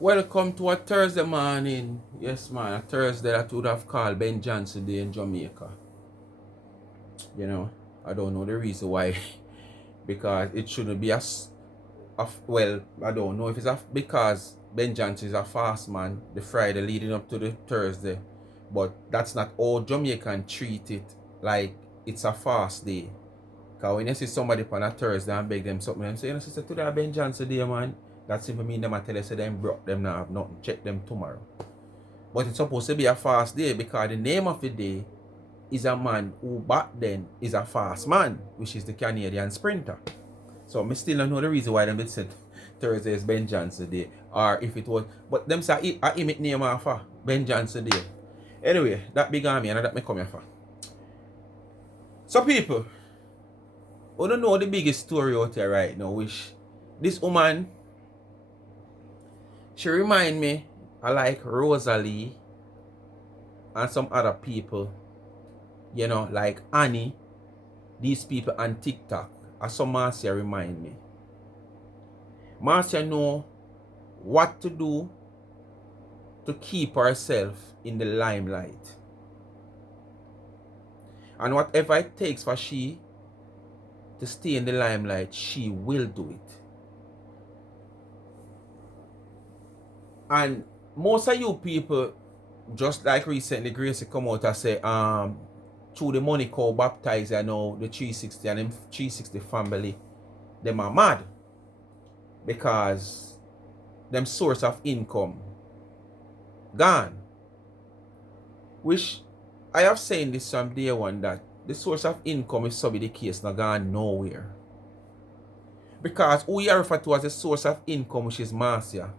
Welcome to a Thursday morning. Yes, man, a Thursday that would have called Ben Johnson Day in Jamaica. You know, I don't know the reason why. Because it shouldn't be well, I don't know if it's because Ben Johnson is a fast man the Friday leading up to the Thursday. But that's not all Jamaican treat it like it's a fast day. Because when you see somebody on a Thursday and beg them something, and say, you know, sister, today Ben Johnson Day, man. That simply mean them I tell you, say them broke them now have nothing. Check them tomorrow. But it's supposed to be a fast day because the name of the day is a man who back then is a fast man, which is the Canadian sprinter. So I still don't know the reason why them said Thursday is Ben Johnson Day. Or if it was, but them say I imit name of Ben Johnson Day. Anyway, that big on me and that me come here for. So people, we don't know the biggest story out here right now, which this woman, she remind me I like Rosalie and some other people, you know, like Annie, these people on TikTok. As some Marcia remind me. Marcia know what to do to keep herself in the limelight. And whatever it takes for she to stay in the limelight, she will do it. And most of you people, just like recently Gracie come out and say, through the money called baptize, I know the 360 and them 360 family, them are mad. Because them source of income gone. Which I have saying this from day one that the source of income is so be the case not gone nowhere. Because who you refer to as the source of income, which is Marcia,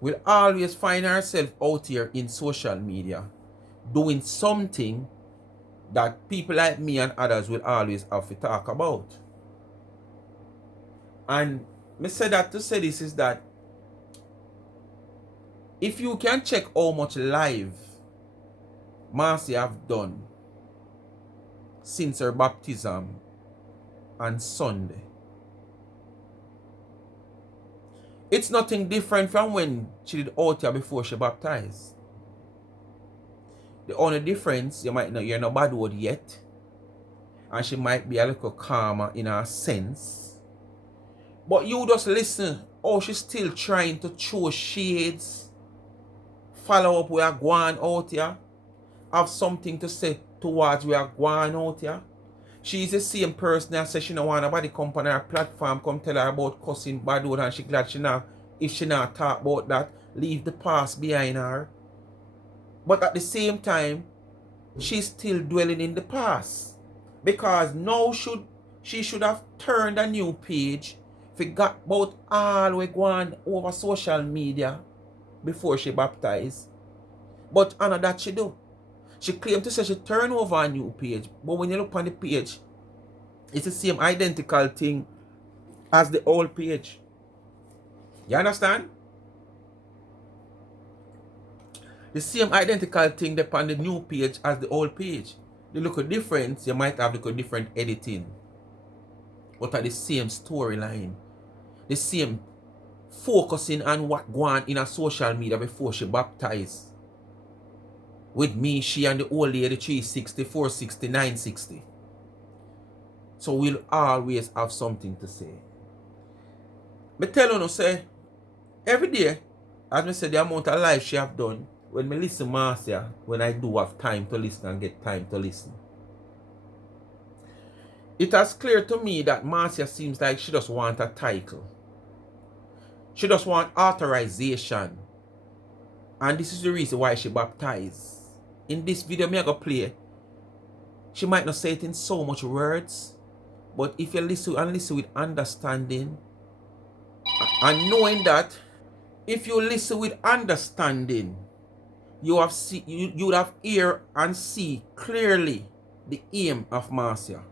will always find herself out here in social media doing something that people like me and others will always have to talk about. And me say that to say this is that if you can check how much live Marcia have done since her baptism on Sunday, it's nothing different from when she did out here before she baptized. The only difference, you might know you're not bad word yet, and she might be a little calmer in her sense. But you just listen, oh, she's still trying to throw shades, follow up we are going out here, have something to say towards we are going out here. She's the same person that says she don't want nobody come on her platform, come tell her about cussing bad word, and she glad she not, if she not talk about that, leave the past behind her. But at the same time, she's still dwelling in the past. Because now she should have turned a new page, forgot about all we going over social media before she baptized. But none of that she do. She claimed to say she turned over a new page, but when you look on the page, it's the same identical thing as the old page. You understand? The same identical thing on the new page as the old page. The little difference, you might have little different editing, but are the same storyline. The same focusing on what going on in a social media before she baptized. With me, she and the old lady 360, 460, 960. So we'll always have something to say. But tell you, say, every day, as I said, the amount of life she have done, when I listen to Marcia, when I do have time to listen and get time to listen, it has clear to me that Marcia seems like she just want a title. She just want authorization. And this is the reason why she baptized. In this video I'm going to play, she might not say it in so much words, but if you listen with understanding, and knowing that if you listen with understanding, you would have hear and see clearly the aim of Marcia.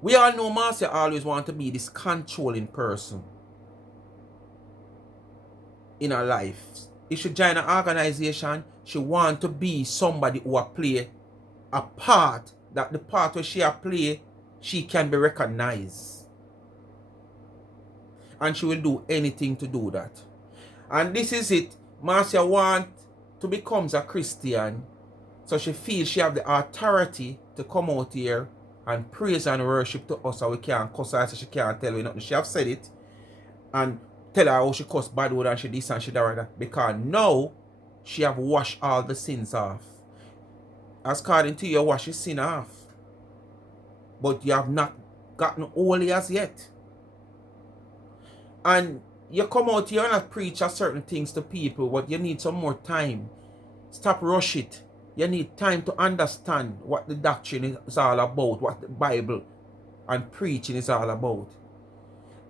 We all know Marcia always want to be this controlling person in her life. If she join an organization, she want to be somebody who will play a part, that the part where she play, she can be recognized. And she will do anything to do that. And this is it. Marcia wants to become a Christian. So she feels she have the authority to come out here and praise and worship to us, so we can't cuss her, so she can't tell me nothing. She have said it and tell her how she cuss bad word and she this and she that, because now she have washed all the sins off. As according to you, wash your sin off. But you have not gotten holy as yet. And you come out here and not preach a certain things to people, but you need some more time. Stop rush it. You need time to understand what the doctrine is all about, what the Bible and preaching is all about.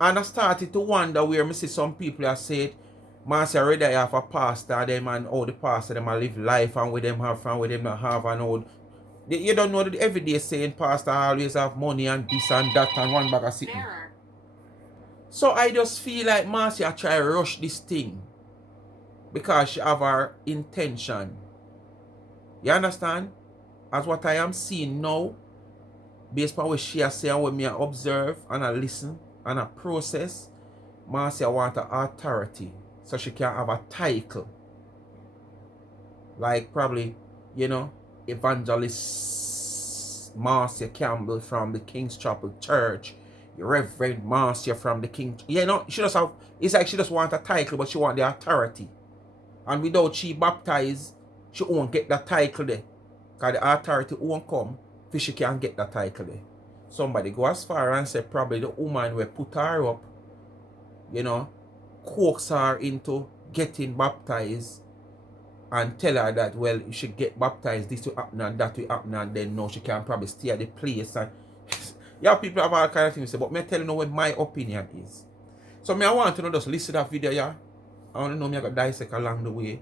And I started to wonder where I see some people have said, Marcia already have a pastor, them and all the pastor them live life and with them have fun, with them not have and all. You don't know that every day saying pastor always have money and this and that and one bag of sitting. So I just feel like Marcia try to rush this thing because she have her intention. You understand? As what I am seeing now, based on what she has said and what me I observe and I listen and I process, Marcia want an authority so she can have a title. Like probably, you know, Evangelist Marcia Campbell from the King's Chapel Church, Reverend Marcia from the King. You know, she just have, it's like she just want a title, but she want the authority. And without she baptized, she won't get the title there. Because the authority won't come if she can't get the title there. Somebody go as far and say probably the woman will put her up, you know, coax her into getting baptized and tell her that, well, you should get baptized, this will happen and that will happen, and then no, she can probably stay at the place. And yeah, people have all kind of things to say, but me telling you what my opinion is. So me I want to know, just listen to that video, yeah. I want to know me I got dissect along the way.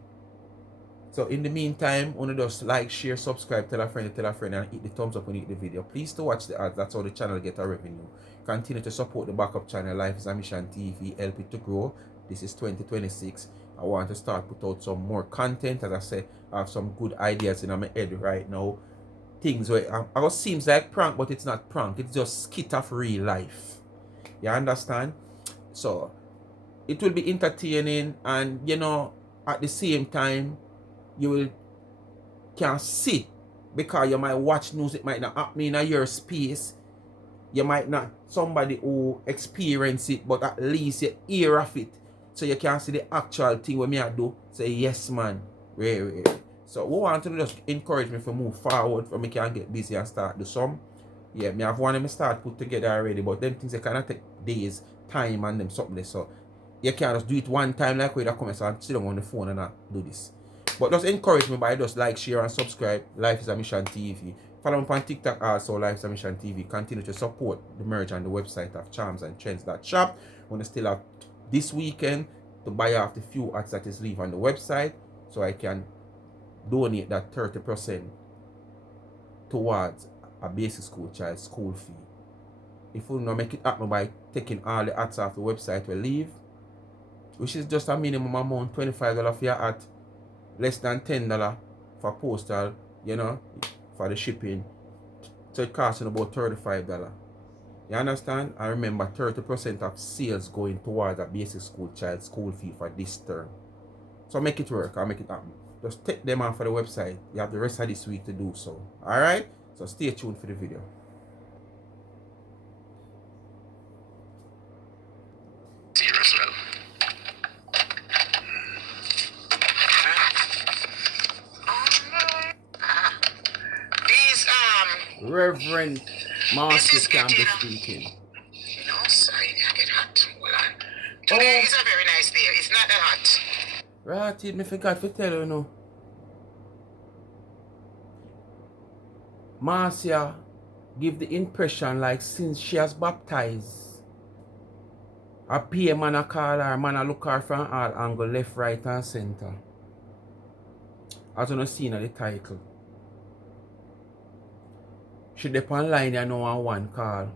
So in the meantime, I want to just like, share, subscribe, tell a friend, and hit the thumbs up when you hit the video. Please to watch the ads, that's how the channel get a revenue. Continue to support the backup channel, Life is a Mission TV, help it to grow. This is 2026. I want to start put out some more content. As I said, I have some good ideas in my head right now. Things where it seems like prank, but it's not prank. It's just skit of real life. You understand? So it will be entertaining, and you know, at the same time, you will can sit because you might watch news, it might not happen in your space. You might not somebody who experience it, but at least you hear of it. So you can see the actual thing what me I do. Say yes man. Really. So we want to just encourage me to move forward for me can get busy and start do some. Yeah, me have one of me start put together already, but them things they cannot take days, time and them something. So you can't just do it one time like where you come and sit down on the phone and not do this. But just encourage me by just like, share and subscribe. Life is a Mission TV. Follow me on TikTok also, Life is a Mission TV. Continue to support the merch and the website of charmsandtrends.shop. Want to still have this weekend to buy off the few ads that is leave on the website, so I can donate that 30% towards a basic school child's school fee. If we not make it happen by taking all the ads off the website we leave, which is just a minimum amount, $25 for your ad, less than $10 for postal, you know, for the shipping. So it costs about $35. You understand? And remember, 30% of sales going towards a basic school child school fee for this term. So make it work, I'll make it happen. Just take them off for the website. You have the rest of this week to do so. Alright? So stay tuned for the video. Reverend Marcia Campbell speaking. No, sorry, I get hot. Hold on. Today is a very nice day. It's not that hot. Right, me forgot to tell you now. Marcia give the impression like since she has baptized, a peer man a call her, man a look her from all angle, left, right and center. As you see in the title. She dep online and know one call.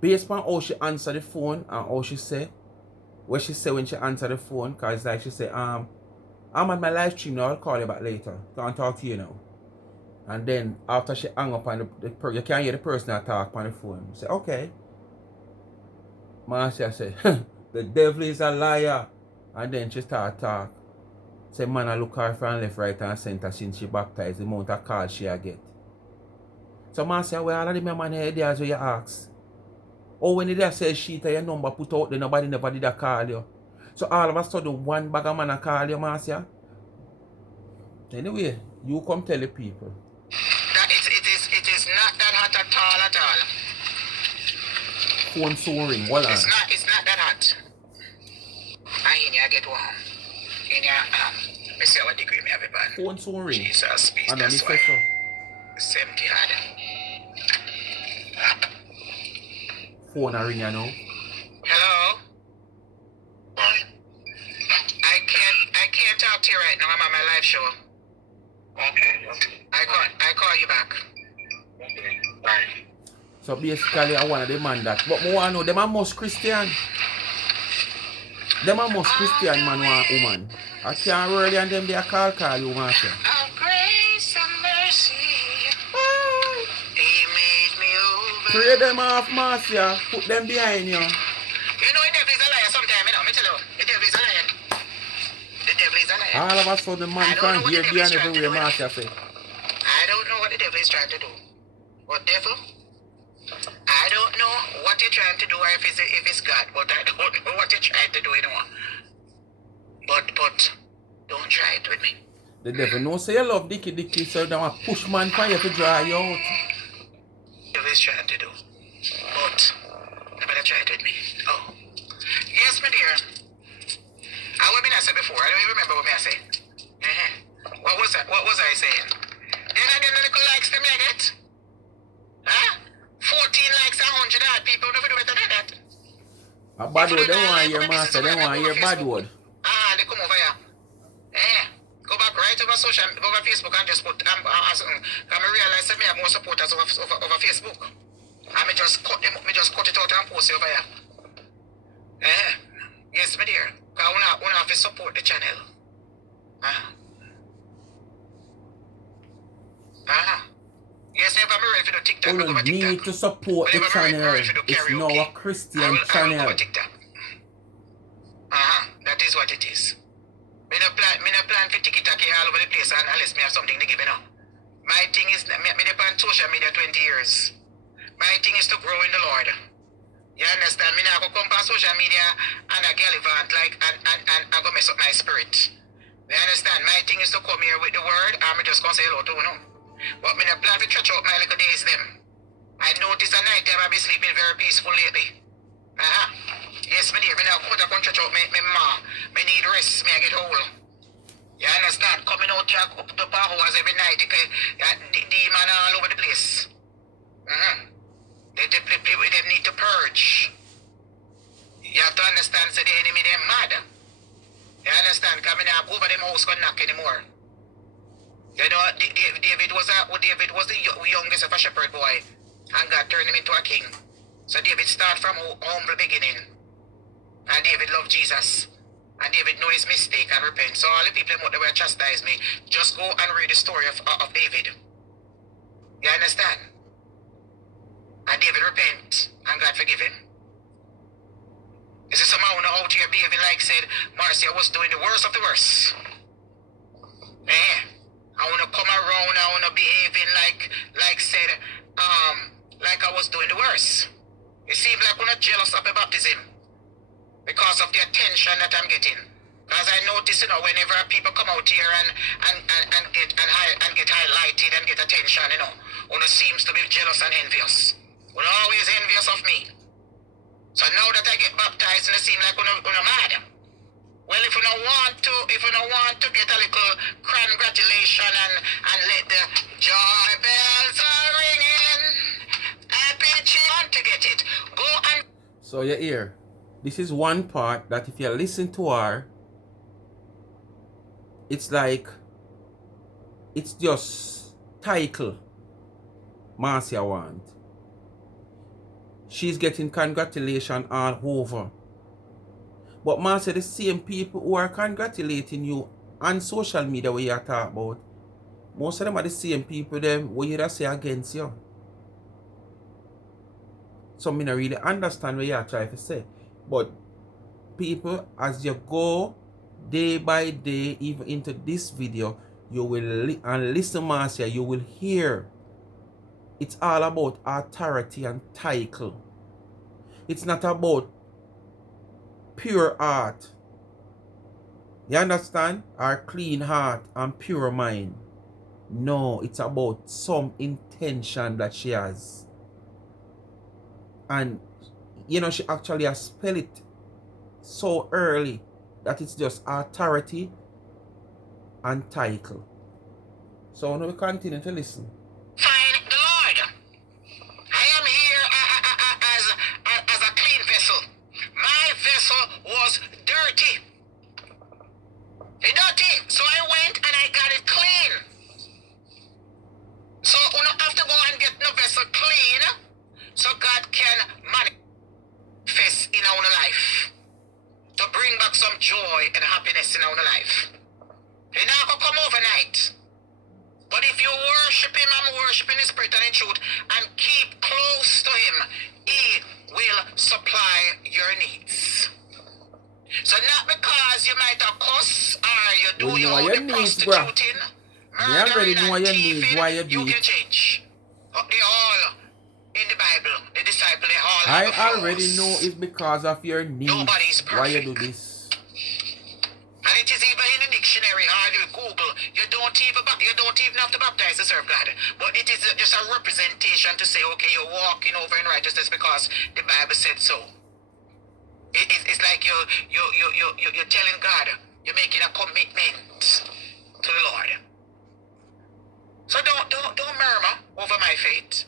Based on how she answer the phone and how she say, what she say when she answer the phone, cause like she say, I'm on my live stream now, I'll call you back later. Can't talk to you now. And then after she hang up on you can't hear the person that talk on the phone. You say, okay. Marcia said, the devil is a liar. And then she start talk. Say man I look her from left, right and center since she baptized, the amount of calls she get. So Marcia, where all of them man head there as you ask. Or when they say sheet your number put out there, nobody never did a call you. So all of a sudden one bag of man a call you, Marcia. Anyway, you come tell the people. It is not that hot at all. Phone soaring, hold on. It's not that hot. I get warm. I see what degree me have it bad. Phone soaring. Jesus, peace, And that's why. so. 70 hard. Phone a ring you now. Hello? I can't talk to you right now. I'm on my live show. Okay. I call you back. Okay. Bye. So basically I want to demand that. But I want to know, them are most Christian. Them are most Christian man or woman. I can't really and them they call you, Marcia. Of grace and mercy. He made me over. Pray them off, Marcia. Put them behind you. You know the devil is a liar sometime, you know. Me tell you. The devil is a liar. The devil is a liar. All of a sudden man can hear behind everywhere, Marcia say. I don't know what the devil is trying to do. What devil? I don't know what you're trying to do or if it's God, but I don't know what you're trying to do, you know. But don't try it with me. The devil knows say you love Dicky, so they want push man for you to draw you out. The devil is trying to do. But you better try it with me. Oh. Yes, my dear. What did I say before? I don't even remember what I said. What was I saying? Then I get the little likes that me I get. Huh? 14 likes, 100 odd people never do better than that. A bad word, they want to hear Marcia, they want to hear bad word. They come over here. Go back right over Facebook and just put I realize that me have more supporters over Facebook. And me just cut it out and post it over here. Yes, my dear. Because we have to support the channel. Yes, if I'm ready for the TikTok, We don't need to support the channel. It's now a Christian channel. I will TikTok. That is what it is. Me no plan for TikTok all over the place unless me have something to give, you know. My thing is, me depend on social media 20 years. My thing is to grow in the Lord. You understand? Me now go come on social media and I get event like and I go mess up my spirit. You understand? My thing is to come here with the word and me just gonna say hello to you, know. But me no plan to stretch out my little days them. I notice at night time I be sleeping very peaceful lately. Yes, me dear, me now come to stretch out me ma. Me need rest, me I get whole. You understand? Coming out here up to hours every night, the demon all over the place. They need to purge. You have to understand, so the enemy them mad. You understand? Coming up over them house can knock anymore. You know, David was the youngest of a shepherd boy, and God turned him into a king. So David started from humble beginning, and David loved Jesus, and David know his mistake and repent. So all the people out there will chastise me. Just go and read the story of David. You understand? And David repent, and God forgive him. This is somehow out here behaving like said Marcia was doing the worst of the worst. I want to come around, I want to behaving like said, like I was doing the worst. It seems like I'm not jealous of the baptism because of the attention that I'm getting. Because I notice, you know, whenever people come out here and get highlighted and get attention, you know, one seems to be jealous and envious. One always envious of me. So now that I get baptized, it seems like one mad. Well, if you don't want to get a little congratulation and let the joy bells are ringing, happy chance to get it. Go and. So you hear, this is one part that if you listen to her, it's like, it's just title Marcia want. She's getting congratulations all over. But Marcia, the same people who are congratulating you on social media where you talk about, most of them are the same people them what you say against you. So I don't really understand what you are trying to say. But people, as you go day by day, even into this video, you will and listen, Marcia, you will hear it's all about authority and title. It's not about pure heart. You understand? Or clean heart and pure mind. No, it's about some intention that she has. And, you know, she actually has spelled it so early that it's just authority and title. So now we continue to listen. Find the Lord. I am here as a clean vessel. My vessel was dirty. Dirty. So I went and I got it clean. So you don't have to go and get no vessel clean so God can manifest in our life. To bring back some joy and happiness in our life. You're not going to come overnight. But if you worship Him and worship in the Spirit and in truth and keep close to Him, He will supply your needs. So not because you might have cuss or you do You know your needs, prostituting, already know your needs, why you do you it. can change. They all in the Bible, the disciples, they all have I already know it's because of your needs. Nobody's Why you perfect. do this? And it is even in the dictionary or you Google, you don't even have to baptize to serve God. But it is just a representation to say, okay, you're walking over in righteousness because the Bible said so. It's like you're telling God, you're making a commitment to the Lord. So don't murmur over my faith.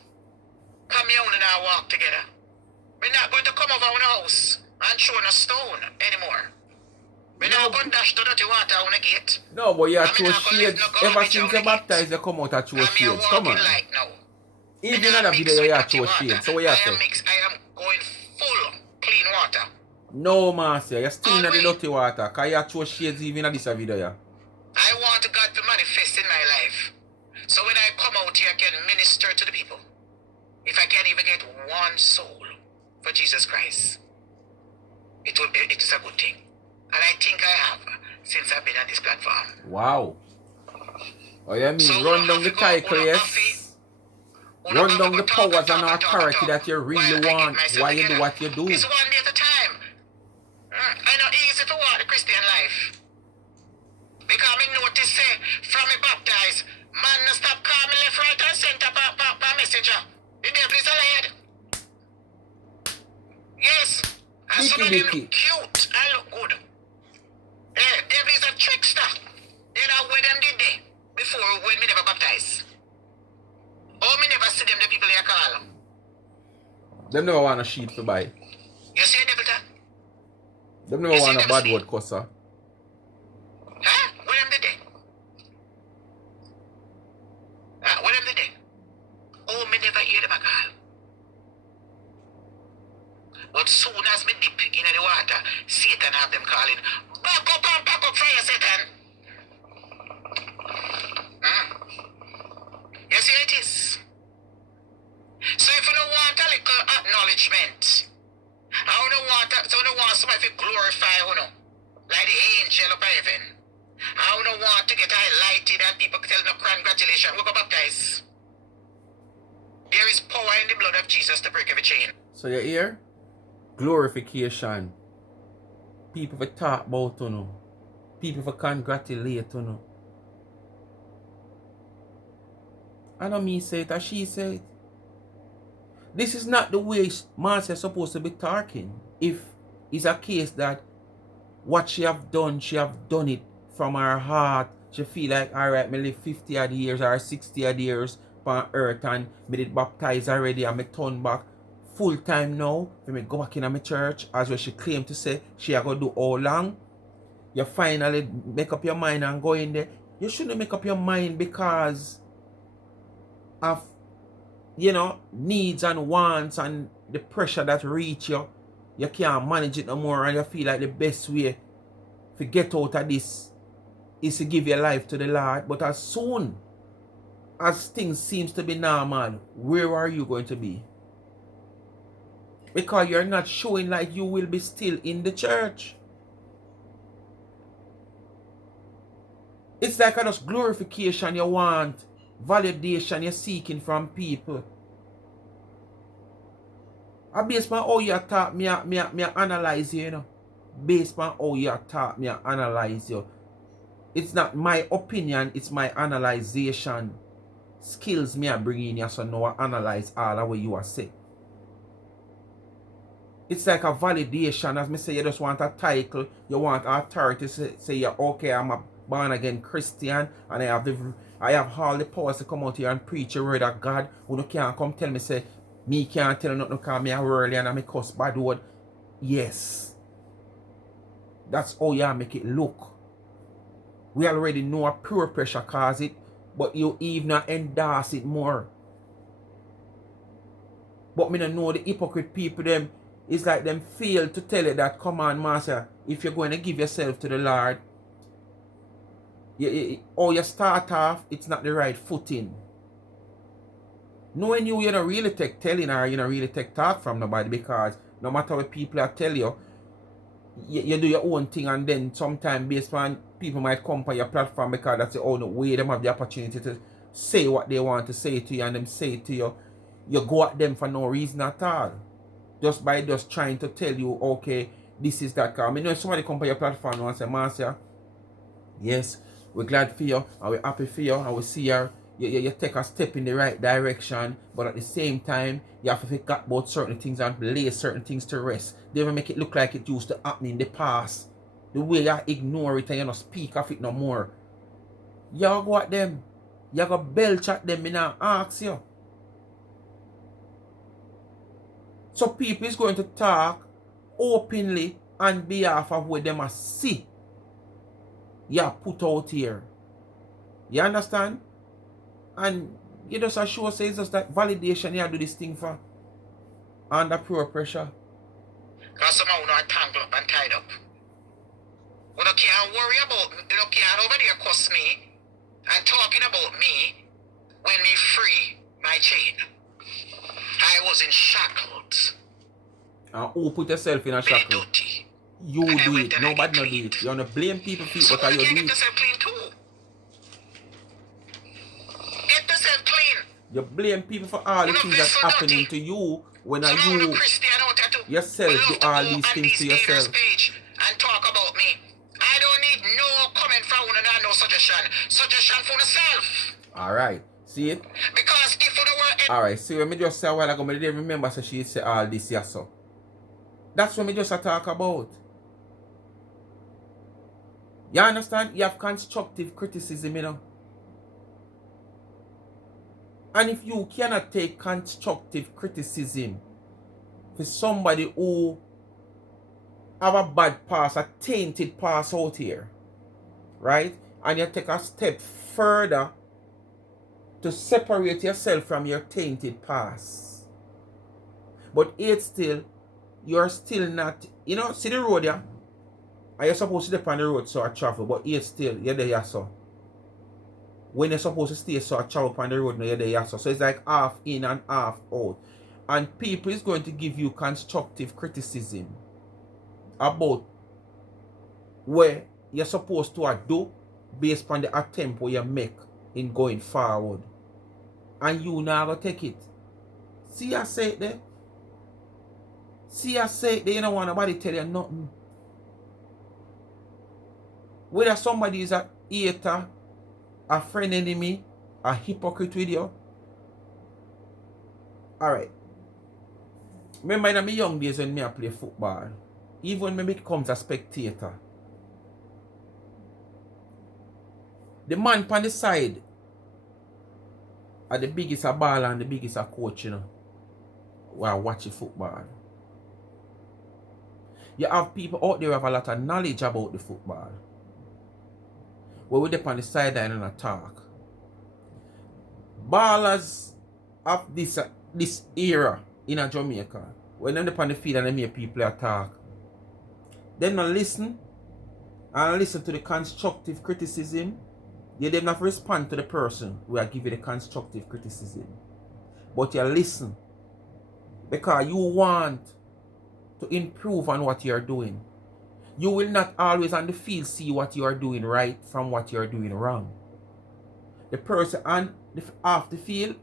Come here and I walk together. We're not going to come over our house and throw a stone anymore. We're not going to dash the dirty water on the gate. No, but you are throw not gonna shades. leave no Ever garbage since on you the baptized, gate. you come out and throw I'm here shades. Come walking on. like now. Even Me in not another mix video, with you are dirty throw water. shades. So what you I say? am going full clean water. No, Marcia, you're still in the Always. dirty water. Because you throw shades even in this video. Yeah. I want God to manifest in my life. So when I come out here, I can minister to the people. If I can even get one soul for Jesus Christ, it is a good thing. And I think I have since I've been on this platform. Wow. Oh, you mean So run down the title, yes? Run down the powers and authority that you really want. Why you do what you do. It's one day at a time. I know easy to walk the Christian life. Because I notice say, from me baptized, man no stop calling left, right and center per messenger. The devil is a liar. Yes. And some of them look cute and look good. Devil is a trickster. You know where them did they before when me never baptized. Oh, me never see them the people they call. Them never want a sheet to buy. You see devil that? Them never want a bad word cusser. Huh? What them did they? What them did they? Oh, me never hear them a call. But soon as me dip in the water, Satan have them calling, back up and back up fire, Satan. You see it is. So if you don't want a little acknowledgement, I don't want somebody to glorify you, like the angel up in heaven. I don't want to get highlighted and people tell no congratulations. We go baptize. There is power in the blood of Jesus to break every chain. So you hear? Glorification. People for talk about you. People for congratulate you. I know me say it or she say it. This is not the way Marcia is supposed to be talking. If it's a case that what she have done it from her heart. She feel like, alright, me live 50 odd years or 60 odd years on earth and me did baptize already and me turn back full time now. When me go back in my church, as what she claimed to say, she are going to do all long. You finally make up your mind and go in there. You shouldn't make up your mind because of, needs and wants and the pressure that reach you. You can't manage it no more and you feel like the best way to get out of this is to give your life to the Lord. But as soon as things seems to be normal, where are you going to be? Because you're not showing like you will be still in the church. It's like a just glorification you want, validation you're seeking from people. I based on how you talk, me analyze you, you know. Based on how you talk, me analyze you. It's not my opinion, it's my analyzation. Skills me I bring in here, so now I analyze all the way you are saying. It's like a validation. As me say, you just want a title, you want authority to say you're okay, I'm a born again Christian, and I have all the powers to come out here and preach the word of God. You can't come tell me say me can't tell you nothing because me a worldly and I make cuss bad word. Yes. That's how you make it look. We already know a pure pressure cause it, but you even endorse it more. But me don't know the hypocrite people them. It's like them fail to tell you that, come on, Marcia, if you're going to give yourself to the Lord, or you start off, it's not the right footing. Knowing you don't really take telling or you don't really take talk from nobody, because no matter what people are tell you, you do your own thing, and then sometimes based on people might come on your platform because that's the only way them have the opportunity to say what they want to say to you, and them say it to you. You go at them for no reason at all. Just by just trying to tell you, okay, this is that car. I mean, if somebody come on your platform and say, Marcia, yes, we're glad for you, and we're happy for you, and we see you take a step in the right direction, but at the same time, you have to forget about certain things and lay certain things to rest. They even make it look like it used to happen in the past. The way you ignore it and you don't speak of it no more. You go at them. You go belch at them and ask you. So people is going to talk openly on behalf of what them see. You put out here. You understand? And you just assure say it's just that validation you do this thing for. Under pure pressure. Because somehow you not tangled up and tied up. You can't worry about me. You can't over there cuss me and talking about me when me free my chain. I was in shackles. And who put yourself in a shackle? Dirty. You do it. Nobody not do it. You want to blame people for it, So but you you do get it. yourself clean too. Get yourself clean. You blame people for all the things that's happening to you when So you Christian out there too. yourself do all these on things these to yourself. Page and talk about me. I don't need no comment from one and no suggestion. Suggestion for myself. Alright. See it? Because if you were Alright, see when me just say a while ago, I didn't remember so she say all this here so. That's what me just talk about. You understand? You have constructive criticism, you know. And if you cannot take constructive criticism for somebody who have a bad past, a tainted past out here, right? And you take a step further to separate yourself from your tainted past. But yet still, you're still not, you know, see the road, yeah? And you're supposed to step on the road so I travel, but yet still, you're there, yeah, so. When you're supposed to stay so I travel on the road, no, you're there, yeah, so. So it's like half in and half out. And people is going to give you constructive criticism about where you're supposed to do based on the attempt where you make in going forward. And you now go take it. See I say it there? See I say it there, you don't want nobody tell you nothing. Whether somebody is a hater, a friend enemy, a hypocrite with you. Alright. Remember in my young days when I play football, even when I becomes a spectator, the man on the side are the biggest a baller and the biggest a coach, you know, while watching football. You have people out there who have a lot of knowledge about the football. Where we dip on the sideline and attack. Ballers of this era in a Jamaica, when they're on the field and they hear people attack, then not listen and listen to the constructive criticism. You don't have to respond to the person who will give you the constructive criticism. But you listen. Because you want to improve on what you're doing. You will not always on the field see what you are doing right from what you're doing wrong. The person on off the field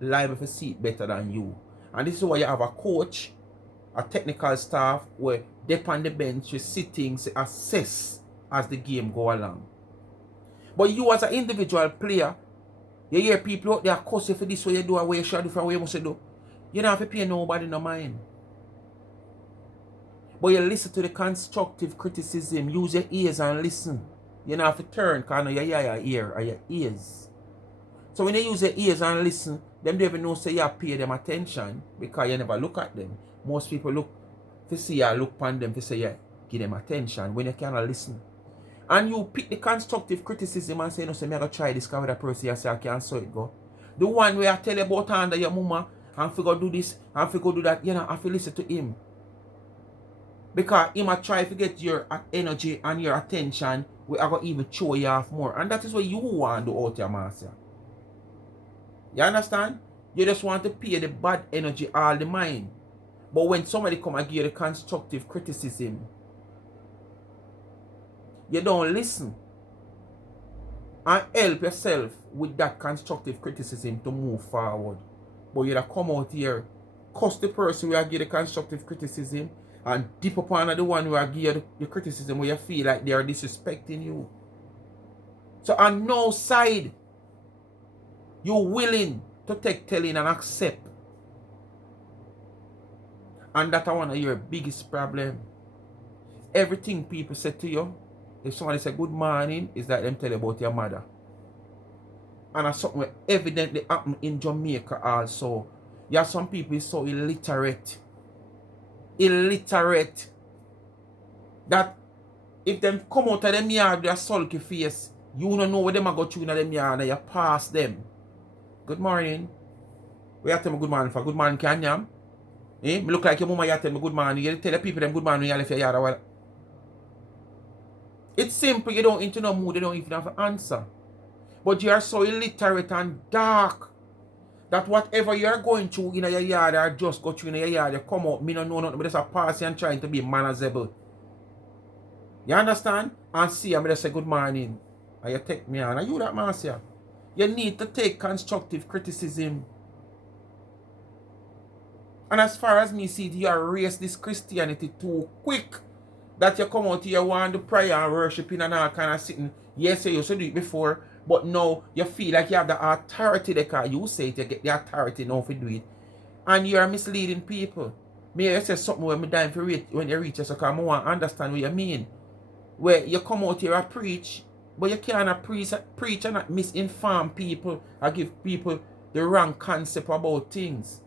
liable to see it better than you. And this is why you have a coach, a technical staff where they on the bench sitting to assess as the game go along. But you as an individual player, you hear people out there cuss you for this way you do, way you should do, for what you must do. You don't have to pay nobody no mind. But you listen to the constructive criticism, use your ears and listen. You don't have to turn because you hear your ear or your ears. So when you use your ears and listen, them don't even know say you pay them attention because you never look at them. Most people look to see you look upon them to say you give them attention when you cannot listen. And you pick the constructive criticism and say, no, say, I'm going to try this with a person, you say, I can't so it go. The one where I tell you about under your mama and figure do this and figure do that, you know, I have to listen to him. Because he might try to get your energy and your attention, we are going to even show you off more. And that is what you want to do out your Marcia. You understand? You just want to pay the bad energy all the mind. But when somebody come and give you the constructive criticism, you don't listen and help yourself with that constructive criticism to move forward. But you come out here, cuss the person who give the constructive criticism and dip upon the one who give you the criticism where you feel like they are disrespecting you. So on no side, you're willing to take telling and accept. And that's one of your biggest problem. Everything people say to you, if somebody say good morning, is that them tell you about your mother. And that's something evidently happened in Jamaica also. You have some people so illiterate. Illiterate. That if them come out of them yard with a sulky face, you don't know what them are going through in them yard and you pass them. Good morning. We have to tell me good morning for good morning, can you? Me look like your mama, you tell me good morning. You tell the people them good morning when you left your yard a while. It's simple, you don't into no mood, you don't even have an answer. But you are so illiterate and dark that whatever you are going through in your yard or just go through in your yard, you come out, me don't know nothing, but just a passing and trying to be manageable. You understand? And see, I'm just say good morning. And you take me on. Are you that, Marcia? You need to take constructive criticism. And as far as me see, you erase this Christianity too quick. That you come out here, want to pray and worshiping and all kind of sitting. Yes, you used to do it before, but now you feel like you have the authority because you say it, you get the authority now to do it. And you are misleading people. Me, you say something when me dying for read when you reach us, because I want to understand what you mean. Where you come out here and preach, but you cannot preach and not misinform people or give people the wrong concept about things.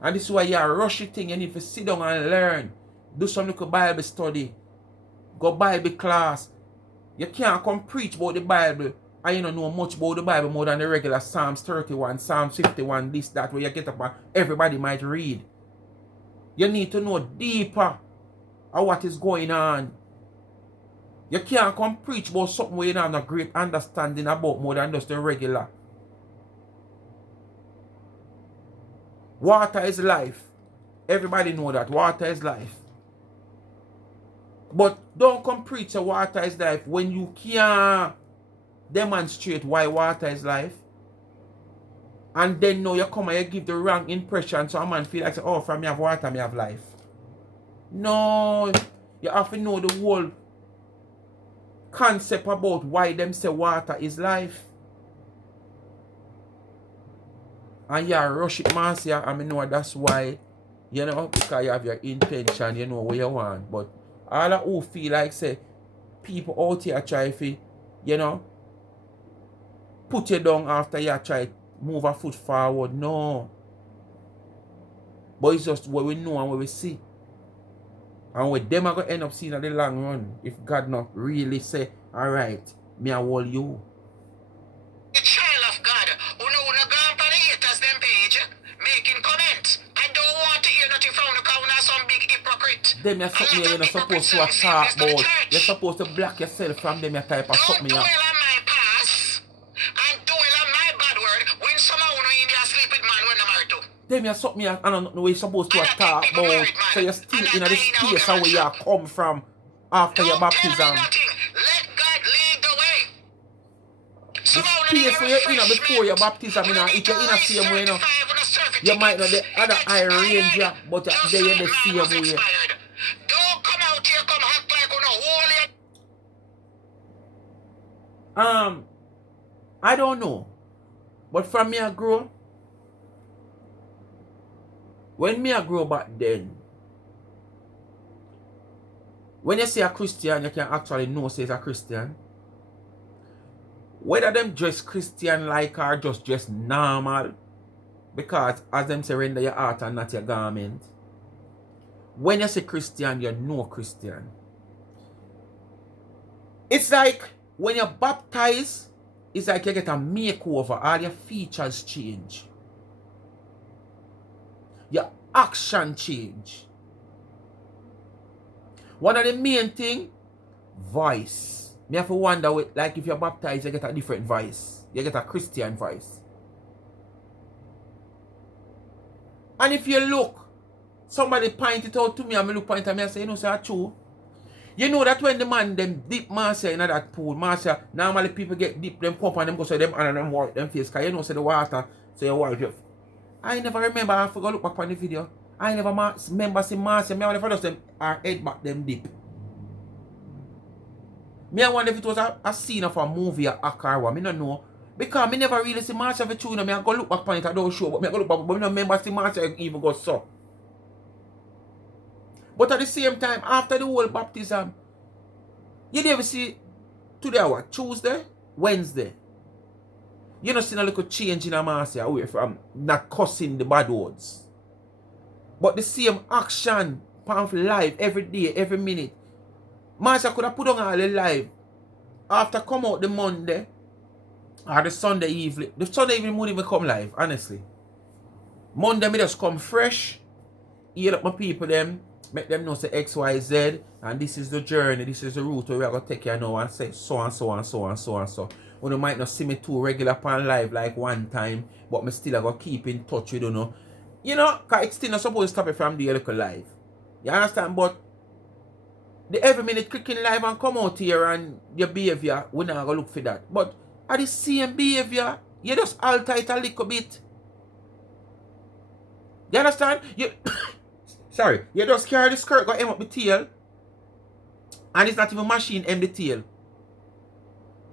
And this is why you are rushing things. You need to sit down and learn. Do some little Bible study. Go Bible class. You can't come preach about the Bible and you don't know much about the Bible more than the regular Psalms 31, Psalms 51, this, that, where you get up and everybody might read. You need to know deeper of what is going on. You can't come preach about something where you don't have a great understanding about more than just the regular. Water is life. Everybody know that. Water is life. But don't come preach that water is life when you can't demonstrate why water is life. And then now you come and you give the wrong impression so a man feel like, oh, from me have water, me have life. No. You have to know the whole concept about why them say water is life. And you rush it, Marcia, and I know that's why, you know, because you have your intention, you know what you want. But all of who feel like, say, people out here try to, you know, put you down after you try to move a foot forward. No. But it's just what we know and what we see. And with them are going to end up seeing in the long run if God not really say, all right, me I hold you. The child of God, who know no gone on the haters them page, making comment. I don't want to hear nothing from the corner some big hypocrite. Them you're something you're not supposed to talk about. You're supposed to block yourself from them your type of something. Don't dwell on my past and dwell on my bad word when someone in there sleep with man when I'm married to. them you something I don't know you're supposed to talk about. So you're still in the space where you come from after your baptism. Tell me nothing. Let God lead the way. The space where you're in before your baptism, if you're in the same way, you might not the other eye ranger, but there you're the same way. Don't come out here, come act like on a whole. I don't know. But from me I grow, when me I grow back then, when you say a Christian, you can actually know say it's a Christian. Whether them dress Christian like or just dress normal, because as them say, render your heart and not your garment. When you say Christian, you know Christian. It's like when you're baptized, it's like you get a makeover, all your features change. Your action change. One of the main thing, voice. Me have to wonder, like if you're baptized, you get a different voice. You get a Christian voice. And if you look, somebody point it out to me and me look point at me and say, you know, say, true. You know that when the man them dip Marcia in that pool, Marcia, normally people get dip, them pump and them go so them and them wipe them face, because you know say the water, so you wipe your. I never remember, I forgot look back on the video. I never remember see Marcia, me I never just them her head back them dip. Me I wonder if it was a scene of a movie or a one, me don't know. Because me never really see Marcia for tune, me I go look back on it, I don't show, but me I go look back, but me don't remember see Marcia even go so. But at the same time, after the whole baptism, you never see today what? Tuesday? Wednesday. You don't see a little change in a Marcia away from not cussing the bad words. But the same action, pamphlet live every day, every minute. Marcia could have put on all the live after come out the Monday or the Sunday evening. The Sunday evening wouldn't even come live, honestly. Monday me just come fresh, heal up my people them, make them know say X, Y, Z, and this is the journey, this is the route where we are going to take you now and say so and so and so and so and so. You might not see me too regular upon live like one time, but me still going to keep in touch with you know. You know, because it's still not supposed to stop it from the little live. You understand? But the every minute clicking live and come out here and your behavior, we're not going to look for that. But at the same behavior, you just alter it a little bit. You understand? You sorry, you just carry the skirt, go aim up the tail, and it's not even machine aim the tail.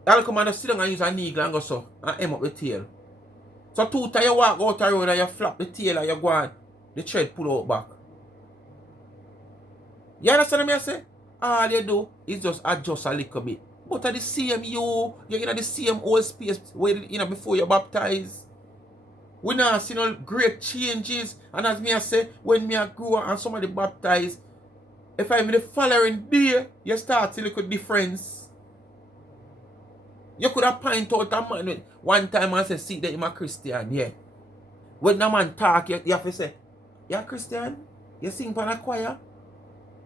I'll come and just sit down and use a needle and go so, and aim up the tail. So two times you walk out the road and you flap the tail and you go on, the thread pull out back. You understand what I say? All you do is just adjust a little bit. But at the same you're in the same old space where you know before you baptize. We now see no great changes. And as me I say, when me I grew up and somebody baptized, if I'm in the following day, you start to look at difference. You could have point out a man one time and say, see that you're a Christian, yeah. When the man talk, you have to say, you're a Christian? You sing for a choir?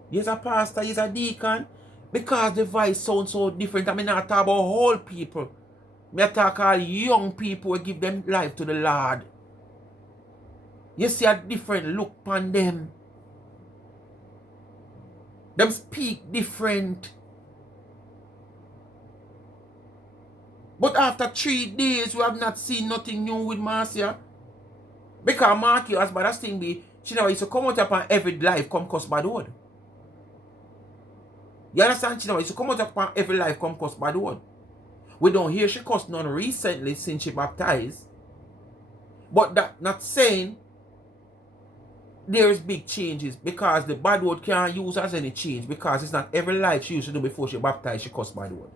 You're a pastor, you're a deacon? Because the voice sounds so different. I mean, I talk about old people. I talk all young people who give them life to the Lord. You see a different look on them. Them speak different. But after 3 days, we have not seen nothing new with Marcia. Because Marcia, as bad as thing be, she never used to come out upon every life come cuss bad word. You understand? She never used to come out upon every life come cuss bad word. We don't hear she cussed none recently since she baptized. But that not saying there's big changes, because the bad word can't use as any change, because it's not every life she used to do before she baptized she cussed bad word.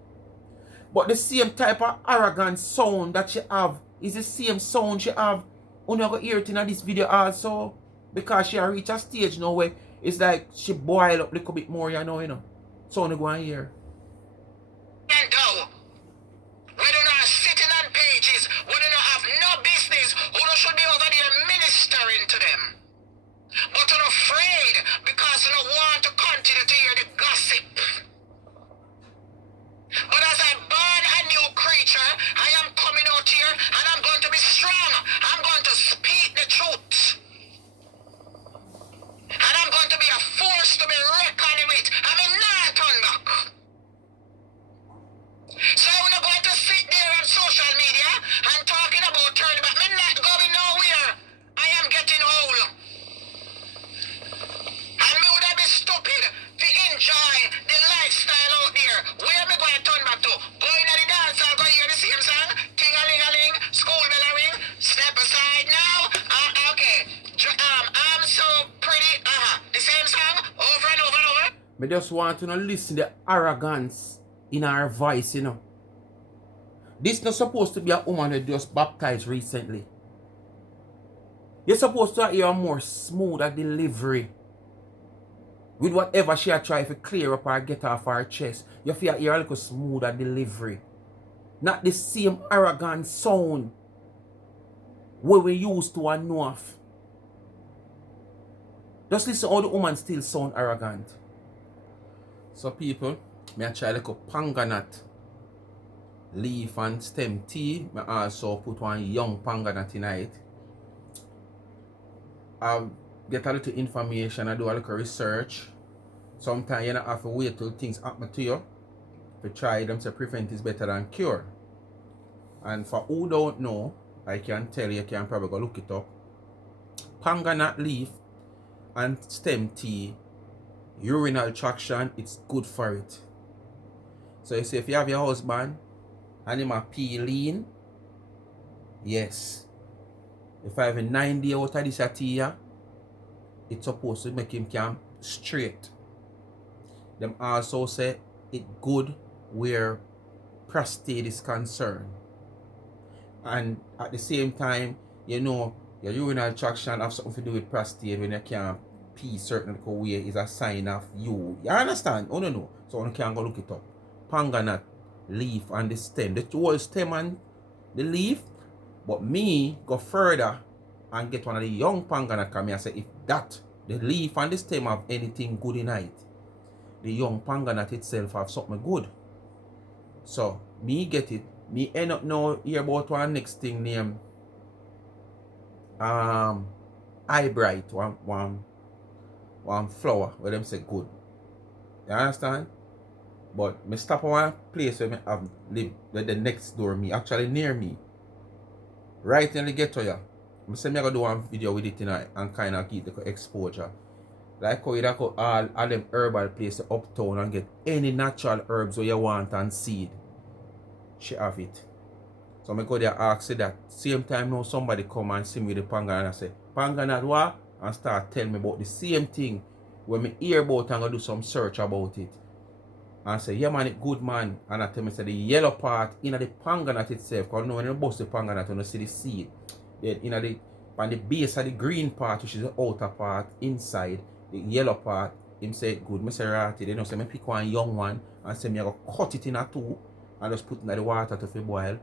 But the same type of arrogant sound that she have is the same sound she have. When you go hear it in this video also, because she reach a stage now where it's like she boil up a little bit more, you know. So you go and hear. And go. We do not sitting on pages. We do not have no business. Who should be over there ministering to them. But you're afraid because you don't want to continue to hear the gossip. But as I born a new creature, I am coming out here and I'm going to be strong. I'm going to speak the truth. Me just want to listen to the arrogance in her voice, you know. This not supposed to be a woman that just baptized recently. You're supposed to hear a more smoother delivery. With whatever she a try to clear up or get off her chest. You feel hear a little smoother delivery. Not the same arrogant sound where we used to and know of. Just listen how the woman still sound arrogant. So people, me I try like a panganut leaf and stem tea. I also put one young panganut tonight. I get a little information, I do a little research. Sometimes you don't have to wait till things happen to you. To try them to prevent is better than cure. And for who don't know, I can tell you can probably go look it up. Panganut leaf and stem tea, urinary traction, it's good for it. So you say if you have your husband and him a pee lean, yes. If I have a 9 day out of this tea, it's supposed to make him come straight. Them also say it good where prostate is concerned. And at the same time, you know, your urinary traction have something to do with prostate. When you can't pee certain way is a sign of you. You understand? Oh no. So you can go look it up. Panganut leaf and the stem. The whole stem and the leaf. But me go further and get one of the young panganut come here and say if that the leaf and the stem have anything good in it, the young panganut itself have something good. So me get it. Me end up now hear about one next thing named eye bright, one flower where them say good. You understand? But me stop at one place where me have live where the next door me, actually near me. Right in the ghetto here. I say me gonna do one video with it tonight and kinda keep the exposure. Like how you go all them herbal places uptown and get any natural herbs where you want and seed. She have it. So I go there ask her that. Same time now somebody come and see me with the panganut and I say, panganut what? And start telling me about the same thing. When me hear about and go do some search about it. And I say, yeah man, it good man. And I tell me say the yellow part in the panganut itself. Because when you bust the panganut, you see the seed. Then on the base of the green part, which is the outer part, inside, the yellow part, him say good. Me say right. Then I say me pick one young one and say me I go cut it in a two and just put it in the water to boil.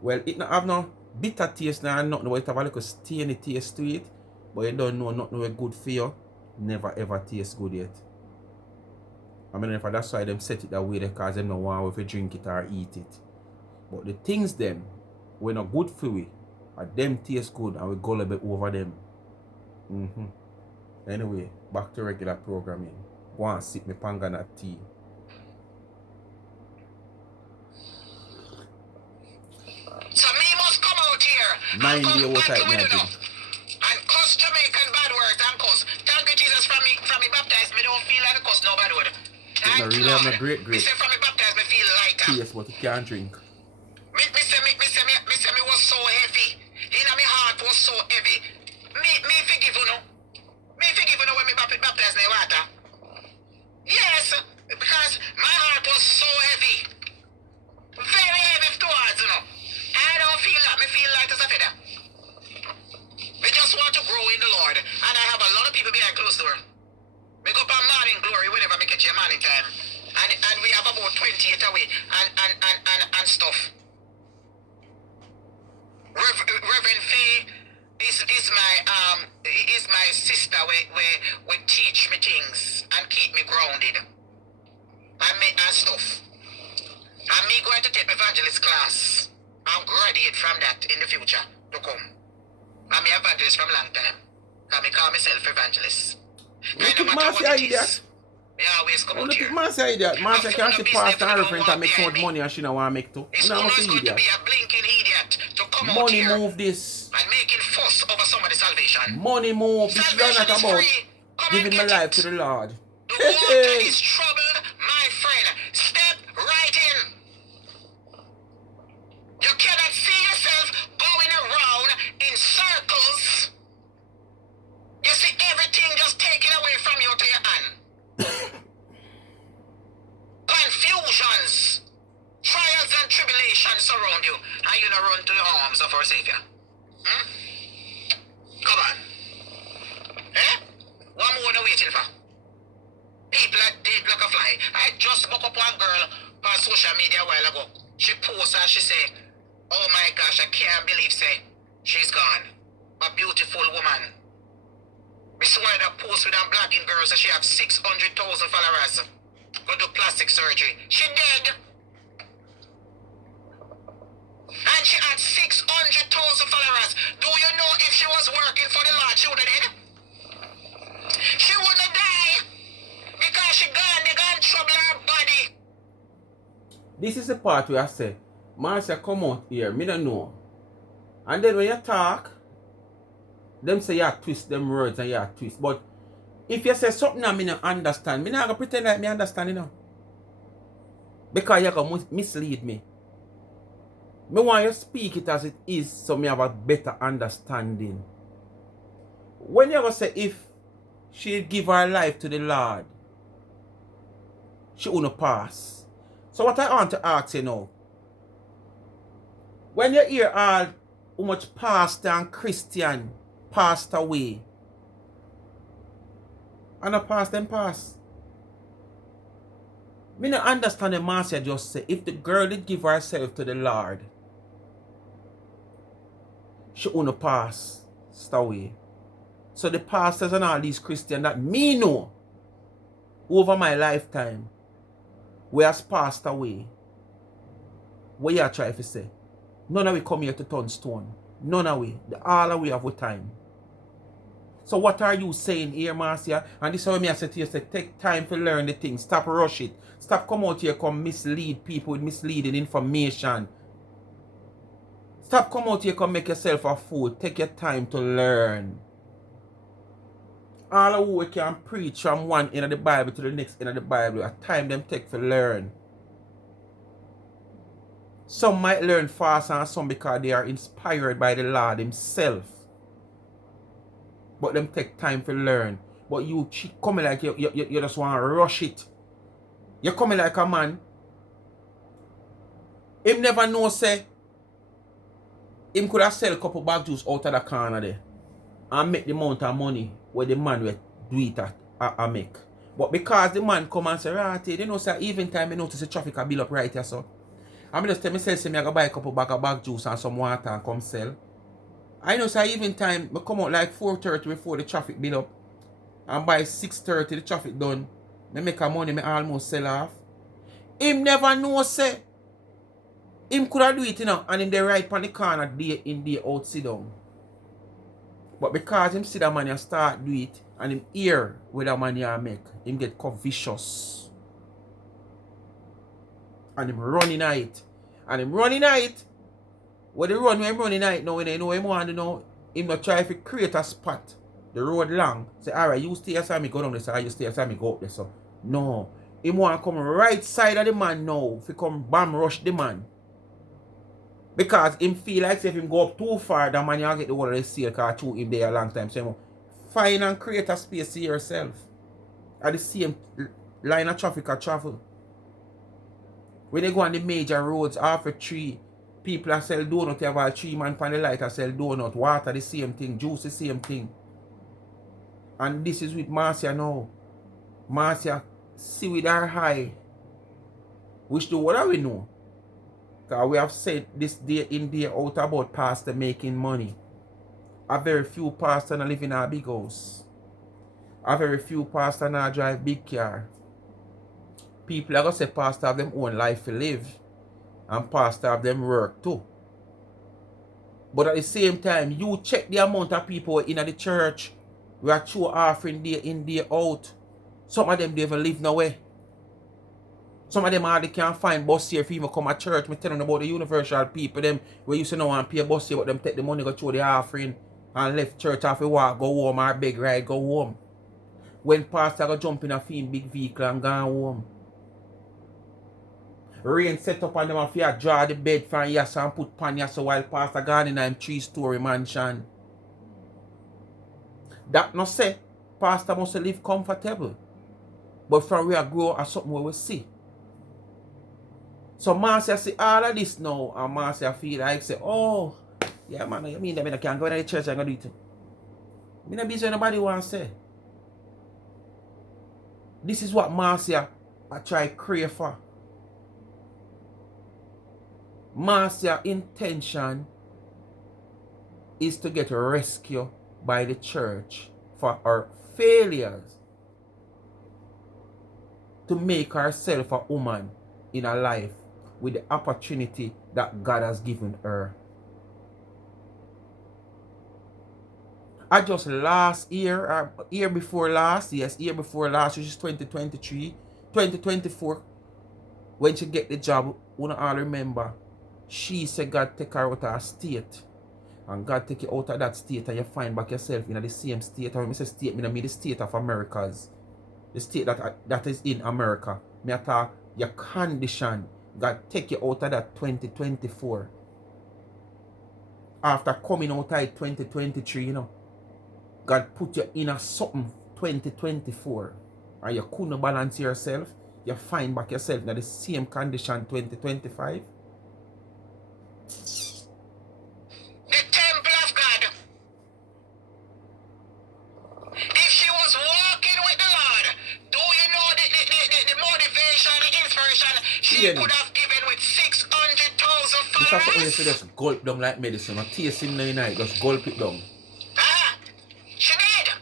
Well, it not have no bitter taste now, nothing, but it have a little stiny taste to it. But you don't know nothing was good for you. Never ever taste good yet. I mean, if that's why them set it that way, because them don't want to drink it or eat it. But the things them, when not good for we, and them taste good and we go a little bit over them. Anyway, back to regular programming. Go and sip me panganut tea. So me must come out here 9 and day come out back of to me, me you know, and cuss Jamaican bad words and cuss. Thank you, Jesus, from me baptized, me don't feel like a cuss no bad word. It not really have no great Me say from me baptized, me feel lighter. taste, but you can't drink. Me say me was so heavy. Inna me heart was so heavy. Me forgive you know. Me forgive you know when me baptized in the water. Yes, because my heart was so heavy. Very heavy towards, you know. I don't feel that. Me feel light as a feather. We just want to grow in the Lord. And I have a lot of people behind closed door. We go up on morning glory whenever we catch your morning time. And we have about 28 away and stuff. Reverend Faye is my sister we teach me things and keep me grounded. And stuff. And me going to take evangelist class. I'm graduate from that in the future to come. I'm an evangelist from long time. I call myself evangelist. Look at Marcia idiot. Me always come out Look here. at Marcia idiot. Marcia I'm can't full see of past business and if you reference don't and make so want much money and she don't want to make too. It's You know always see going to idiot. be a blinking idiot to come out Money here move this. and making fuss over somebody's salvation. Money move. This is not Salvation is about free. Come and giving my get life it. to the Lord. The water is troubled, my friend. Step right in. You cannot see yourself going around in circles. You see everything just taken away from you to your hand. for a savior. Come on. Eh? What more are waiting for? People are dead like a fly. I just woke up one girl on social media a while ago. She posts and she say, oh my gosh, I can't believe she's gone. A beautiful woman. We saw that post with a blogging girl, so she have 600,000 followers. Go do plastic surgery. She dead. And she had 600,000 followers. Do you know if she was working for the Lord, she would have dead? She wouldn't die. Because they gone trouble her body. This is the part where I say, Marcia, come out here, me don't know. And then when you talk, them say you twist them words and you twist. But if you say something that me don't understand, me not gonna pretend like me understand, you know. Because you're gonna mislead me. Me want you to speak it as it is so me have a better understanding. When you ever say if she give her life to the Lord, she won't pass. So what I want to ask you now, when you hear all how much pastor and Christian passed away, and a pass them pass. Me not understand the Marcia just say if the girl did give herself to the Lord, she won't pass away. So the pastors and all these Christians that me know over my lifetime we has passed away. What you try to say? None of we come here to turn stone. None of we. All of we have with time. So what are you saying here, Marcia? And this is how me I say to you, say, take time to learn the things. Stop rush it. Stop come out here come mislead people with misleading information. Stop come out here come make yourself a fool. Take your time to learn. All of who can preach from one end of the Bible to the next end of the Bible, a time them take to learn. Some might learn fast and some because they are inspired by the Lord himself. But them take time to learn. But you coming like you just want to rush it. You're coming like a man. Him never know say him could have sell a couple bag juice out of the corner there and make the amount of money where the man will do it at make. But because the man come and say, right, you know, say even time I notice the traffic a build up right here, so I'm just tell myself, say, I go buy a couple bag of bag juice and some water and come sell. I know, say, even time I come out like 4:30 before the traffic build up. And by 6:30 the traffic done. I make a money, I almost sell off. Him never know, say, him could have do it, you know, and him they right on the corner day in day out sit down. But because him see that money and start do it, and him hear where that money I make, him get vicious. And him running at it. And him running at it. What the run when him running at it now, when they know him want to know, him not try to create a spot. The road long. Say, alright, you stay aside me go down there, so you stay aside me go up there. So no. Him want to come right side of the man now. If he come bam rush the man. Because him feel like if him go up too far, the man you get the one of the seal because to him there a long time. So find and create a space to yourself. At the same line of traffic or travel. When they go on the major roads after 3, people that sell donut, you have all 3 man on the light that sell donut, water the same thing, juice the same thing. And this is with Marcia now. Marcia see with her eye. Which do what we know. Because we have said this day in day out about pastor making money. A very few pastors not live in a big house. A very few pastors not drive big car. People are going to say pastor have them own life to live. And pastor have them work too. But at the same time, you check the amount of people in the church. We are true offering day in day out. Some of them they even live nowhere. Some of them hardly can't find bus here if you even come to church. Me tell them about the universal people, them where you say no one pay a bus here, but them take the money go through the offering and left church after walk, go home or beg ride, go home. When pastor go jump in a fiend big vehicle and go home. Rain set up on them if you draw the bed from yes and put pan yes while pastor gone in a 3-story mansion. That not say pastor must live comfortable. But from where I grow are something where we see. So Marcia see all of this now and Marcia feel like say, oh, Yeah, man, you mean that I can't go to the church and go do it. I'm not busy nobody wants to say. This is what Marcia I try crave for. Marcia's intention is to get rescued by the church for her failures, to make herself a woman in her life with the opportunity that God has given her. I just last year, or year before last, yes, year before last, which is 2023, 2024, when she get the job, we all remember, she said God take her out of her state. And God take you out of that state and you find back yourself in the same state. And when I say state, I mean the state of Americas. The state that is in America. Me talk your condition. God take you out of that 2024. After coming out of it 2023, you know. God put you in a something 2024. And you couldn't balance yourself. You find back yourself in the same condition 2025. The temple of God. If she was walking with the Lord, do you know the motivation, the inspiration she Yeah, could have given with 600,000 this is something you followers? just gulp down like medicine. Or taste in the night, just gulp it down. She did.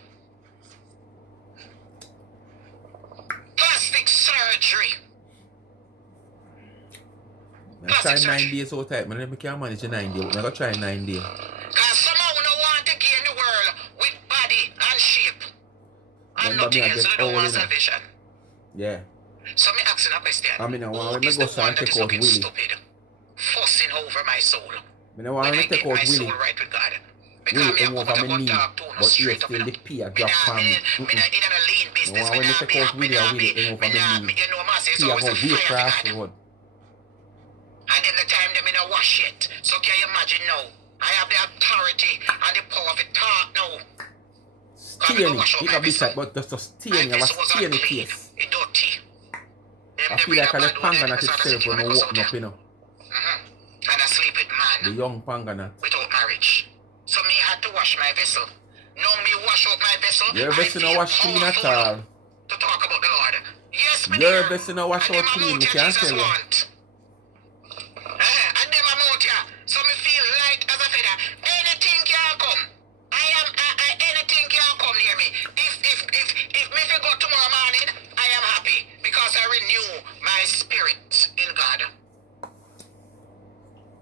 Plastic surgery. I try 9 days out of it. I can't manage the 9 days. I'm going to try 9 days. Because somehow we don't want to gain the world with body and shape. And Remember nothing me, I else. get We don't old, want you know. salvation. Yeah. So me asking a question. I mean, I want Who to is go the so one and that take is out looking Willie. stupid? Fussing over my soul. I want When to I take get my out soul Willie. right with God. Because Willie me hang a over come my out knee. talk to no But here straight up. still the pee a Me drop nah on me. in a lean business. I want to take out Willie and Willie hang over my knee. You know, Marcia, Pee so a it's go a way fire for across the God. road. And then the time them in a wash it. So can you imagine now? I have the authority and the power to talk now. Stain it. You can be tight, but just stain it. I was stain it case. It's dirty. I feel like I let Panganat itself when I walk up, you know. And I sleep with The man young Panganat. without marriage. So me had to wash my vessel. Now me wash out my vessel. Your vessel no wash clean at all. To talk about the Lord. Yes, me Your dear. vessel no wash And out them clean, amount me ya can't Jesus tell you. want. And them amount ya. So me feel light as a feather. Anything can come. Anything can come near me. If me go tomorrow morning, I am happy because I renew my spirit in God.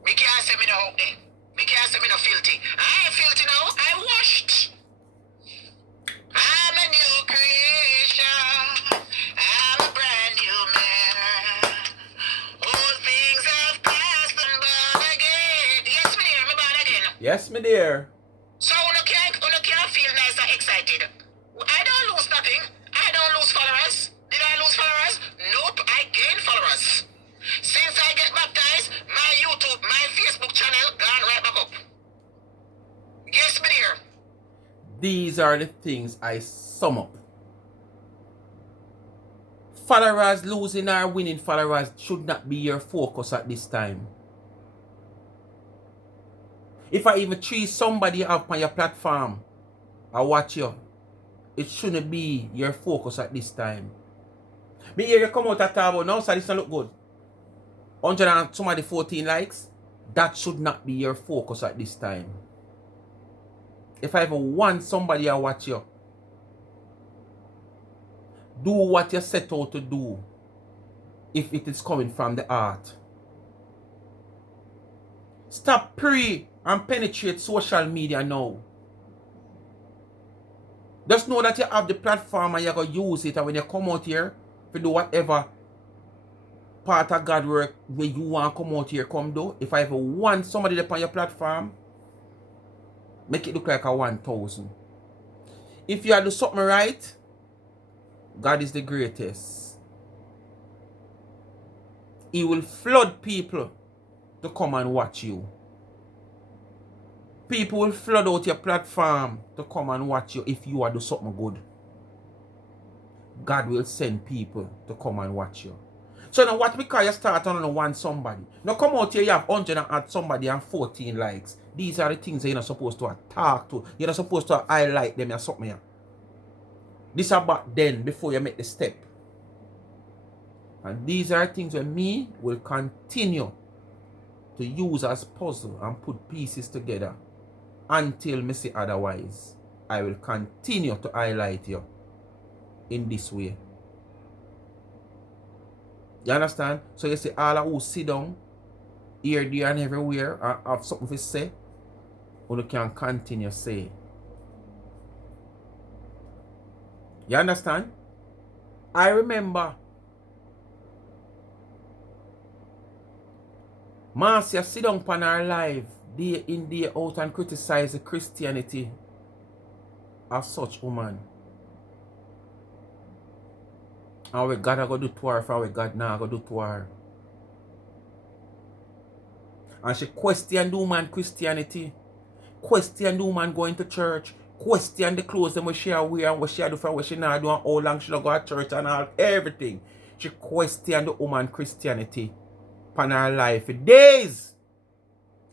Me can't say me no ugly. Me can't say me no filthy. I ain't filthy now. I washed. I'm a new creation. I'm a brand new man. All things have passed and born again. Yes, me dear, me born again. Yes, me dear. So you can't feel nice and excited. I don't lose nothing. I don't lose followers. Did I lose followers? Nope, I gain followers. Since I get baptized, my YouTube, my Facebook channel gone right back up. Yes, me dear. These are the things I sum up. Followers losing or winning followers should not be your focus at this time. If I even choose somebody up on your platform, I watch you. It shouldn't be your focus at this time. Me hear you come out at talk about now, so this don't look good. 100 and somebody 14 likes. That should not be your focus at this time. If I ever want somebody I watch you, do what you set out to do. If it is coming from the heart. Stop pre and penetrate social media now. Just know that you have the platform and you're going to use it, and when you come out here to do whatever part of God work where you want to come out here, come do. If I ever want somebody up on your platform, make it look like a 1,000. If you do something right, God is the greatest. He will flood people to come and watch you. People will flood out your platform to come and watch you if you are do something good. God will send people to come and watch you. So now what because you start on one somebody. Now come out here, you have 100 and add somebody and 14 likes. These are the things that you're not supposed to talk to. You're not supposed to highlight them or something. This about then before you make the step. And these are things that me will continue to use as puzzle and put pieces together until me say otherwise. I will continue to highlight you in this way. You understand? So you see all of who sit down here, there and everywhere and have something to say, you can continue say. You understand? I remember Marcia sit down on her live day in day out and criticize the Christianity of such woman. And what God are going to do to her for what God now going to do to her. And she questioned the woman Christianity. Questioned the woman going to church. Questioned the clothes them what she wear and what she do for what she not do and how long she go to church and all everything. She questioned the woman Christianity upon her life for days.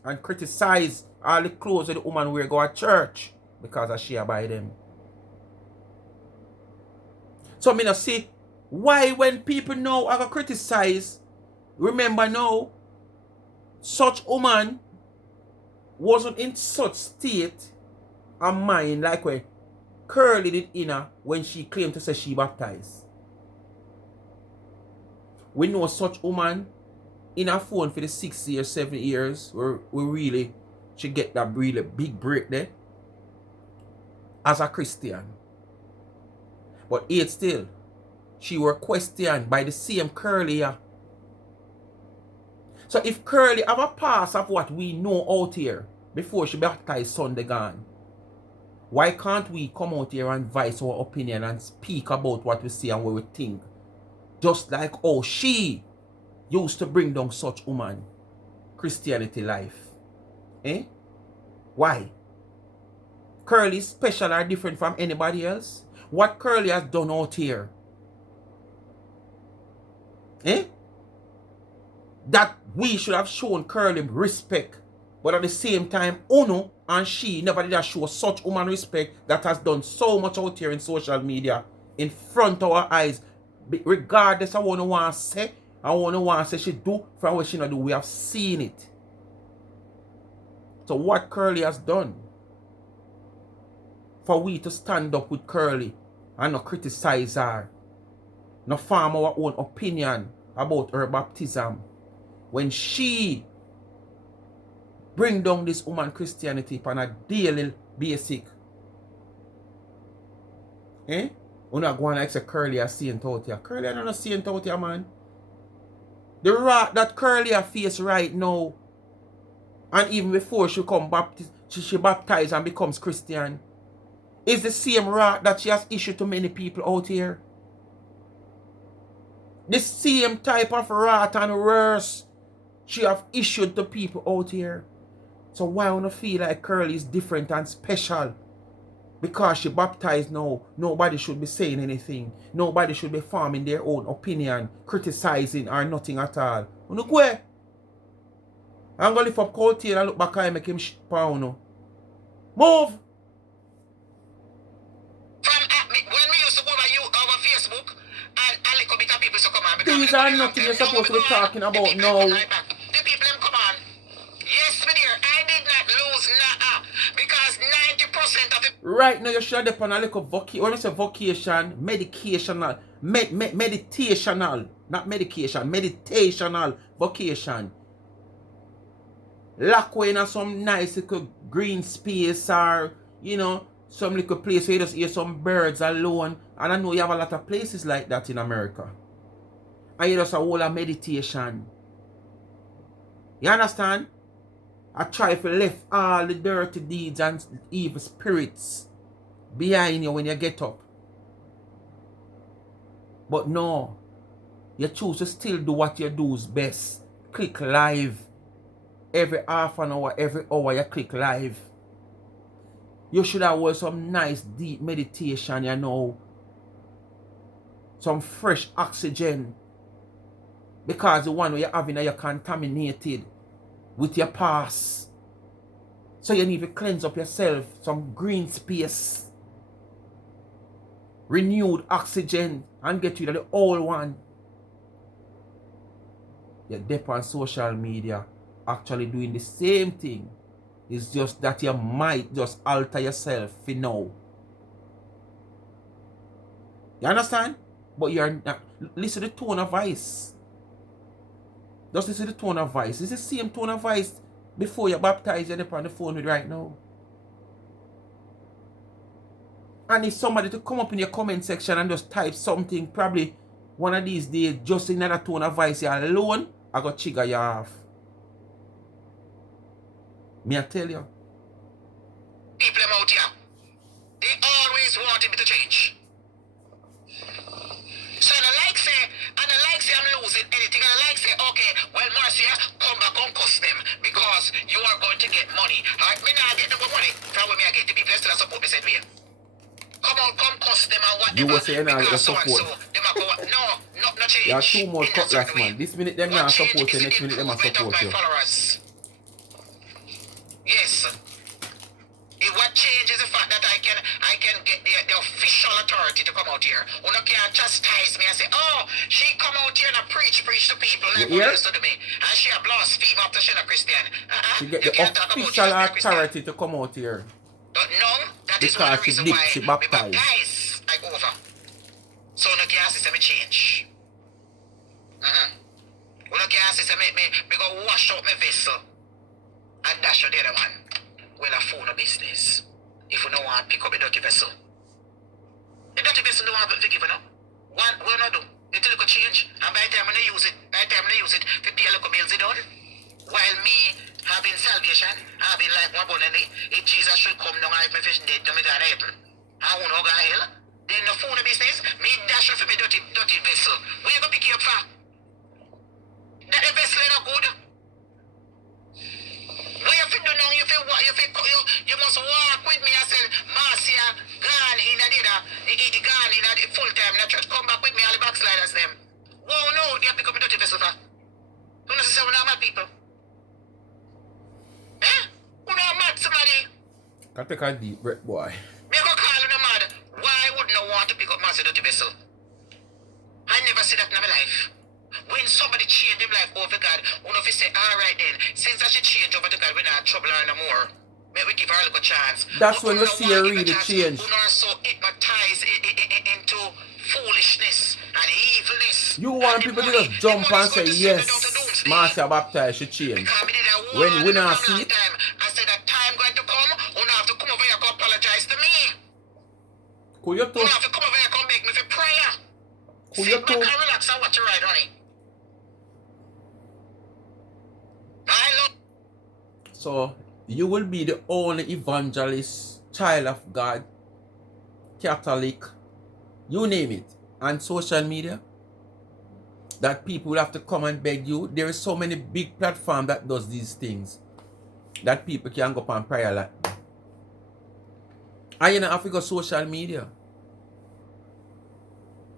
And criticized all the clothes that the woman wear go to church because of she buy them. So me not see why when people now are criticize, remember now, such woman wasn't in such state of mind like where Curly did in her when she claimed to say she baptized. We know such woman in her phone for the 6 years, 7 years, where we really she get that really big break there as a Christian. But yet still, she were questioned by the same Curly. So if Curly have a pass of what we know out here before she baptized Sunday gone, why can't we come out here and voice our opinion and speak about what we see and what we think? Just like how she used to bring down such woman Christianity life. Eh? Why? Curly is special or different from anybody else? What Curly has done out here? Eh? That we should have shown Curly respect. But at the same time, Uno and she never did show such woman respect that has done so much out here in social media in front of our eyes. Regardless of what I want to say, I want to say she do from what she not do. We have seen it. So what Curly has done for we to stand up with Curly and not criticize her, not form our own opinion about her baptism, when she bring down this woman Christianity on a daily basic. Eh? We're not going like say Curly a saint out here. Curly are not a saint out here, man. The rat that Curly a face right now, and even before she come baptized, she baptized and becomes Christian, is the same rat that she has issued to many people out here. The same type of rat and worse she have issued to people out here. So why I feel like Curly is different and special? Because she baptized now, nobody should be saying anything. Nobody should be forming their own opinion, criticizing or nothing at all. You know where? I'm going to lift up cold tail and look back and make him pound. Move! When we used to go over Facebook, and a little bit of people used to come on. These are nothing you're supposed to be talking about now. The people them come on. Yes, my dear, I did not lose because 90% of the Right now you should have done a little when I say vocation, medicational, meditational, not medication, meditational vocation. Lock away in some nice little green space or, you know, some little place where you just hear some birds alone. And I know you have a lot of places like that in America. And you just a whole of meditation. You understand? I try to lift all the dirty deeds and evil spirits behind you when you get up. But no, you choose to still do what you do is best. Click live. Every half an hour, every hour you click live. You should have some nice deep meditation, you know. Some fresh oxygen. Because the one where you're having you're contaminated with your past. So you need to cleanse up yourself, some green space, renewed oxygen, and get rid of the old one. You're deep on social media, actually doing the same thing. It's just that you might just alter yourself for now. You understand? But you're not. Listen to the tone of voice. Just listen to the tone of voice. It's the same tone of voice before you baptize you're on the phone with right now. And if somebody to come up in your comment section and just type something, probably one of these days, just in another tone of voice, you're alone, I got trigger you off. Me I tell you. People out here, they always wanted me to change. So I like say I'm losing anything, and I like say, okay, well, Marcia, come back and cuss them because you are going to get money. Alright, me not get no money. From where me I get the people that still support me said we. Come on, come cuss them and whatever. You were saying now you so support. No change. You are too much cutlass, man. This minute them not support you, next minute them are support you. Followers. Yes. What changes the fact that I can get the official authority to come out here. Una can't chastise me and say, oh, she come out here and preach to people like what used to do me. And she a blaspheme after she a Christian. She get the official authority to come out here. But no, that is one reason why she me baptized. baptize I go over. So una can't say me change. Una can't say me go wash out my vessel and dash out the other one. Well, I phone a business. If you don't want to pick up a dirty vessel. The dirty vessel don't have to give no. What will not do? It will change. And by the time I use it, to pay a little bills it done. While me having salvation, having life more abundantly, if Jesus should come down, if my fish dead, then me gonna heaven. I won't go to hell. Then the phone a business, me dash for me dirty vessel. Where you gonna pick you up for? That the vessel is not good. You must walk with me and say, Marcia, gone in a full time in the church, come back with me, all the backsliders them. Whoa, no, they have pick up a dirty vessel for. Don't say we're not mad people. Eh? We're not mad somebody. Can take a deep breath, boy. Me go call you mad. Why would no want to pick up Marcia dirty vessel? I never see that in my life. When somebody change their life over God, one of you say, alright then, since I should change over to God, we're not trouble her no more. Maybe we give her a little chance. That's when we see her really change. We're not so hypnotized into foolishness and evilness. You want people to just jump and say, yes, Marcia baptized, she changed. When we not see it. I said that time going to come, you have to come over here and apologize to me. Could you You have to come over here and beg me for prayer. Sit back and relax and watch your ride, honey. So, you will be the only evangelist, child of God, Catholic, you name it, on social media, that people will have to come and beg you. There is so many big platforms that does these things, that people can go up and prayer like. And you know, have to go social media.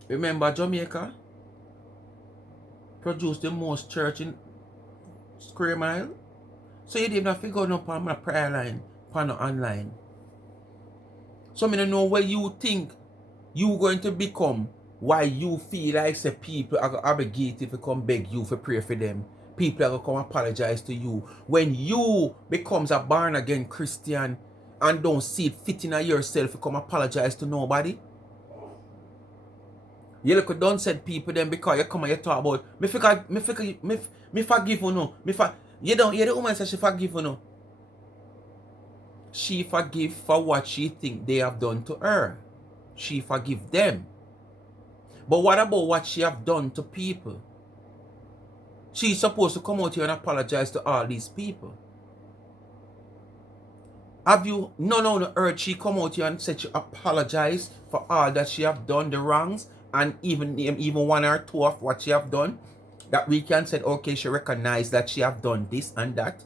Remember Jamaica produced the most church in square mile? So you didn't have to go up on my prayer line, on online. So I don't know where you think you going to become, why you feel like say people are obligated to come beg you for pray for them. People are going to come apologize to you. When you becomes a born again Christian and don't see it fitting in yourself to come apologize to nobody. You look at done said people then because you come and you talk about me forgive you no. You don't hear the woman say she forgive you no. She forgive for what she think they have done to her. She forgive them. But what about what she have done to people? She's supposed to come out here and apologize to all these people. Have you none on the earth she come out here and said she apologize for all that she have done, the wrongs, and even one or two of what she have done? That we can say, okay, she recognize that she have done this and that.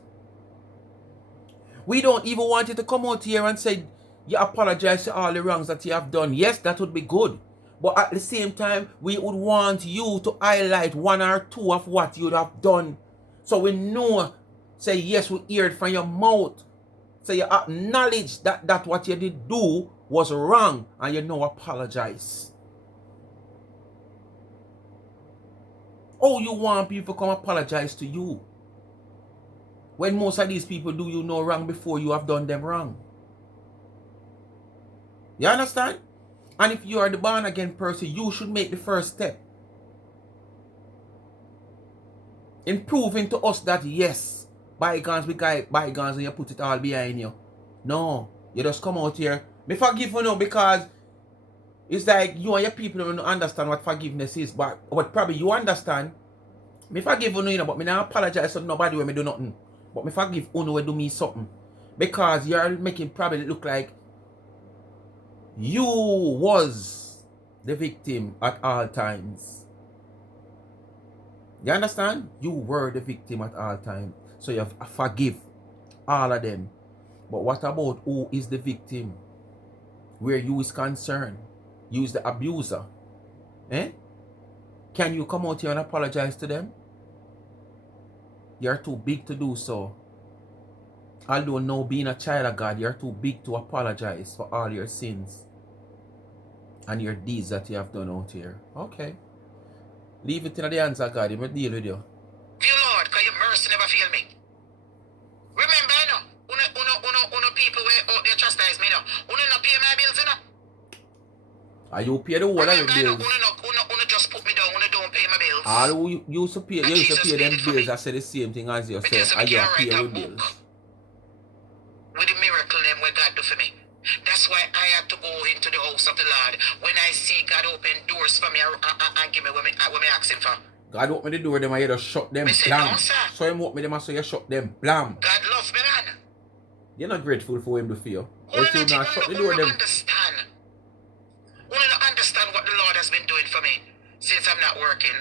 We don't even want you to come out here and say you apologize to all the wrongs that you have done. Yes, that would be good. But at the same time, we would want you to highlight one or two of what you'd have done. So we know, say yes, we hear it from your mouth. So you acknowledge that what you did do was wrong and you now apologize. Oh, you want people to come apologize to you? When most of these people do you know wrong before you have done them wrong. You understand? And if you are the born again person, you should make the first step in proving to us that yes, bygones be bygones and you put it all behind you. No, you just come out here. Me forgive you now because it's like you and your people don't understand what forgiveness is. But probably you understand. Me forgive you now, but me not apologize to nobody when me do nothing. But me forgive you when do me something. Because you're making probably look like you was the victim at all times. You understand? You were the victim at all times. So you forgive all of them. But what about who is the victim? Where you is concerned? You is the abuser. Eh? Can you come out here and apologize to them? You're too big to do so. Although now being a child of God, you're too big to apologize for all your sins and your deeds that you have done out here. Okay. Leave it in the hands of God. He will deal with you. Dear Lord, because your mercy never fail me. Remember, you know, uno people where you chastise me now. Uno not pay my bills, you know. Are you pay the whole of your bills? Uno just put me down. Uno don't pay my bills. All you used to pay, you used to pay them bills. I said the same thing as you said. Are you pay your bills? With the miracle name what God do for me. That's why I had to go into the house of the Lord. When I see God open doors for me and give me what me asking for. God open the door, them and you just shut them. Blam. No, so him open them and so you shut them. Blam. God love me, man. You're not grateful for him to feel. If you not shut the door, them. Understand. You don't understand what the Lord has been doing for me since I'm not working.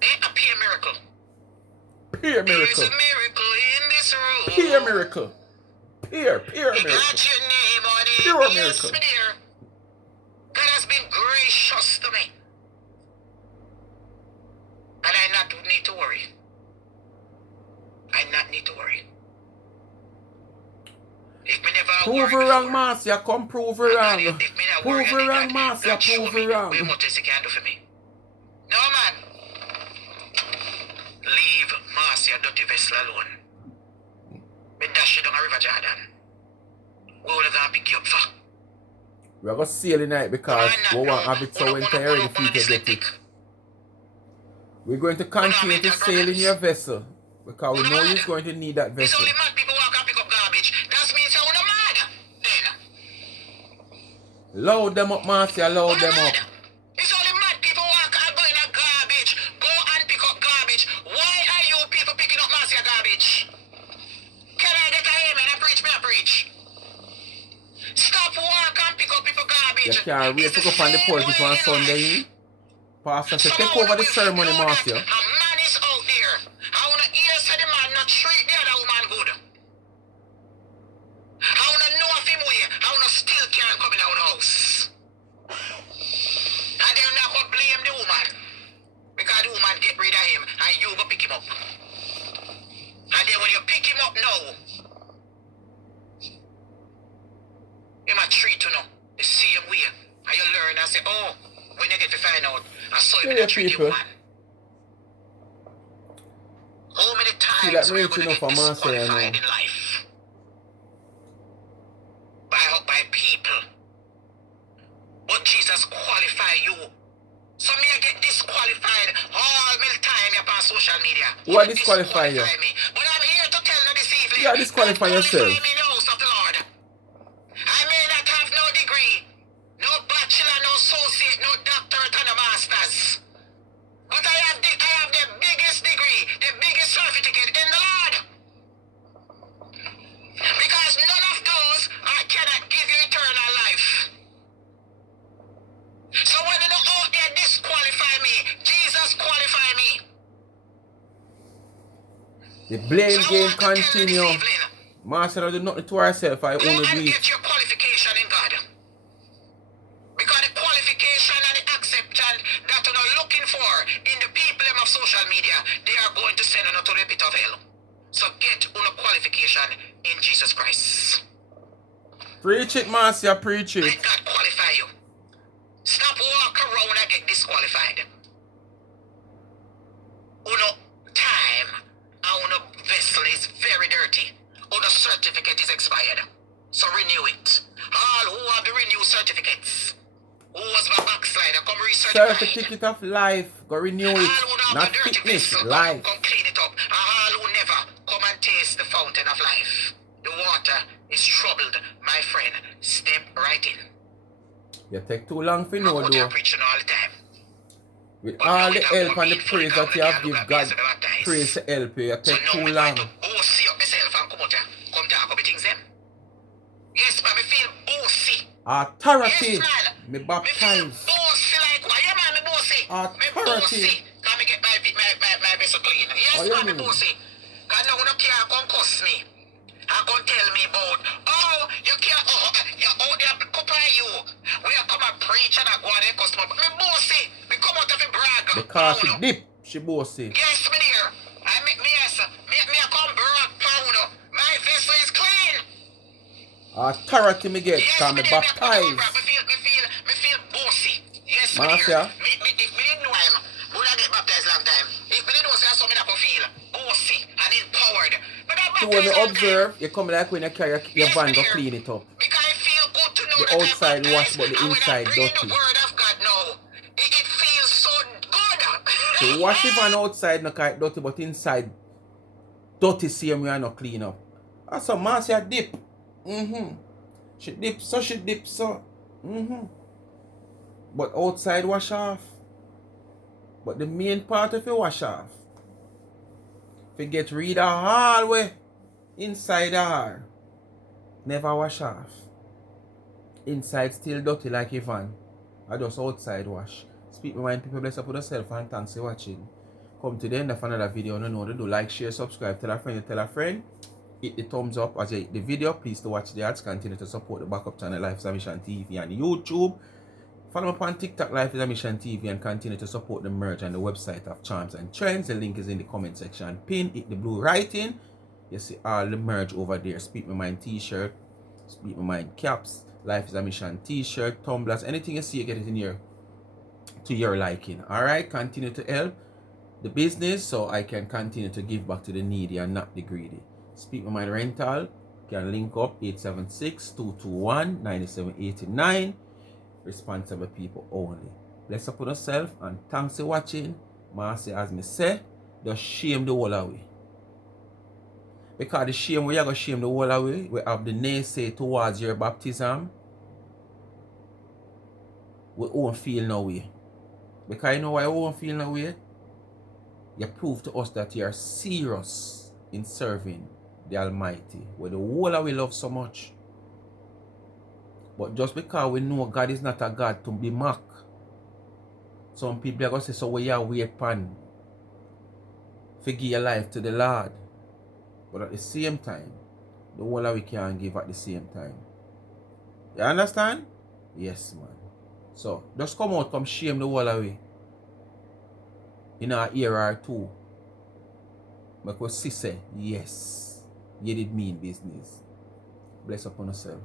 Ain't a pure miracle. Pure miracle. There's a miracle in this room. Pure miracle. Pure miracle. Got your name on it. Pure yes, miracle. My dear. God has been gracious to me. And I not need to worry. I not need to worry. If me never prove her wrong, Marcia. Come prove her wrong. Prove her wrong, Marcia. Prove her wrong. Way much as you can do for me. No, man. Leave Marcia dirty vessel alone. Me dash you down a river Jordan. Where will I pick you up for? We're going to sail tonight because we want to have it so when you're ready for you to get it. We're going to continue to sail in your vessel because we know you're going to need that vessel. It's only mad people walk and pick up garbage. That means you're mad. Then. Load them up, Marcia. Load them up. It's only mad people walk and go in a garbage. Go and pick up garbage. Why are you people picking up Marcia garbage? Can I get a amen? I preach, me I preach. Stop walk and pick up people garbage. You can't wait to go up on the pulpit on Sunday. Pastor said, take over the ceremony, Marcia. A man is out there. I want to hear say the man not treat the other woman good. I want to know if him way. I want to still can't come in our house. And they're not going to blame the woman. Because the woman get rid of him and you go pick him up. And then when you pick him up now, you might treat you know the same way. And you learn and say, oh, when you get to find out, I saw you treat the woman. How many times are you going to get disqualified in life? By people. But Jesus qualify you. So me I get disqualified all the time upon social media. What disqualify you? Me. But I'm here to tell you this evening. You disqualify yourself. Me in the house of the Lord. I may not have no degree, no bachelor, no associate, no doctorate, and no masters. But I have the biggest degree, the biggest certificate in the Lord. Because none of those cannot give you eternal life. So when you know out there disqualify me, Jesus qualify me. The blame game continue. Marcia don't do nothing to herself. I only do it. Get your qualification in God. of social media, they are going to send you to the pit of hell. So get una qualification in Jesus Christ. Preach it, Marcia, preach it. Let God qualify you. Stop walk around and get disqualified. Uno time and uno vessel is very dirty. Uno certificate is expired. So renew it. All who have the renew certificates. Who was my backslider, come recertify. Certificate of life, go renew it. Not fitness, life. Come clean it up. All who never come and taste the fountain of life. The water is troubled, my friend. Step right in. You take too long for no though. though. Preaching all the time. With all the help and the praise that you have give God, praise to help you, you take too long. Bossy up yourself and come out here. Come talk about things them. Yes, man, me feel bossy. Authority. Yes, man. Me Me feel baptize. bossy like what? Yeah, man, me bossy. Me Authority. bossy. Can me get my vessel clean? Yes, Oh, man, me yeah, bossy. Cause no one can't come cuss me. And come tell me about, oh, you can't, you're out there, couple of you. We are come and preach and I go on the customer. But me bossy. Me come out of the brag. Because she dip, she bossy. Yes, me dear. Me I come brag pound. My vessel is clean. Authority me get, Yes, because me me dear. baptize. Me feel bossy. Yes, me Marcia. dear. If me didn't know him, would I get baptized long time? If me didn't know something I could feel bossy and empowered. So when you observe, you come like when you carry your van go clean it up. Because I feel good to know The that outside I'm wash, but the and inside when I bring dirty. the word of God now, it feels so good. So wash the van outside not quite dirty, but inside dirty same way and not clean up. That's a Marcia dip. She dip so. But outside wash off. But the main part of you wash off. If you get rid of all way inside her, never wash off. Inside still dirty like a van. I just outside wash. Speak my mind, people, bless up with yourself and thanks for watching. Come to the end of another video. No know to do. Like, share, subscribe, tell a friend. Hit the thumbs up as you hit the video. Please to watch the ads. Continue to support the backup channel Life is a Mission TV and YouTube. Follow me on TikTok Life is a Mission TV and continue to support the merge and the website of Charms and Trends. The link is in the comment section. Pin, hit the blue writing. You see all the merge over there. Speak My Mind t-shirt, Speak My Mind caps, Life is a Mission t-shirt, tumblers, anything you see, you get it in here to your liking. Alright, continue to help the business so I can continue to give back to the needy and not the greedy. Speak My Mind rental can link up 876-221-9789. Responsible people only. Bless up on yourself and thanks for watching. Marcia, as me say, just shame the whole away. Because the shame we are going to shame the whole away, we have the naysay towards your baptism. We won't feel no way. Because you know why we won't feel no way? You prove to us that you are serious in serving the Almighty, where the whole away love so much. But just because we know God is not a God to be mocked, some people are going to say, so we are wait pan. Forgive your life to the Lord. But at the same time, the whole we can give at the same time. You understand? Yes, man. So, just come out, come shame the whole away. In our era too. Because she say, yes, you did mean business. Bless upon yourself.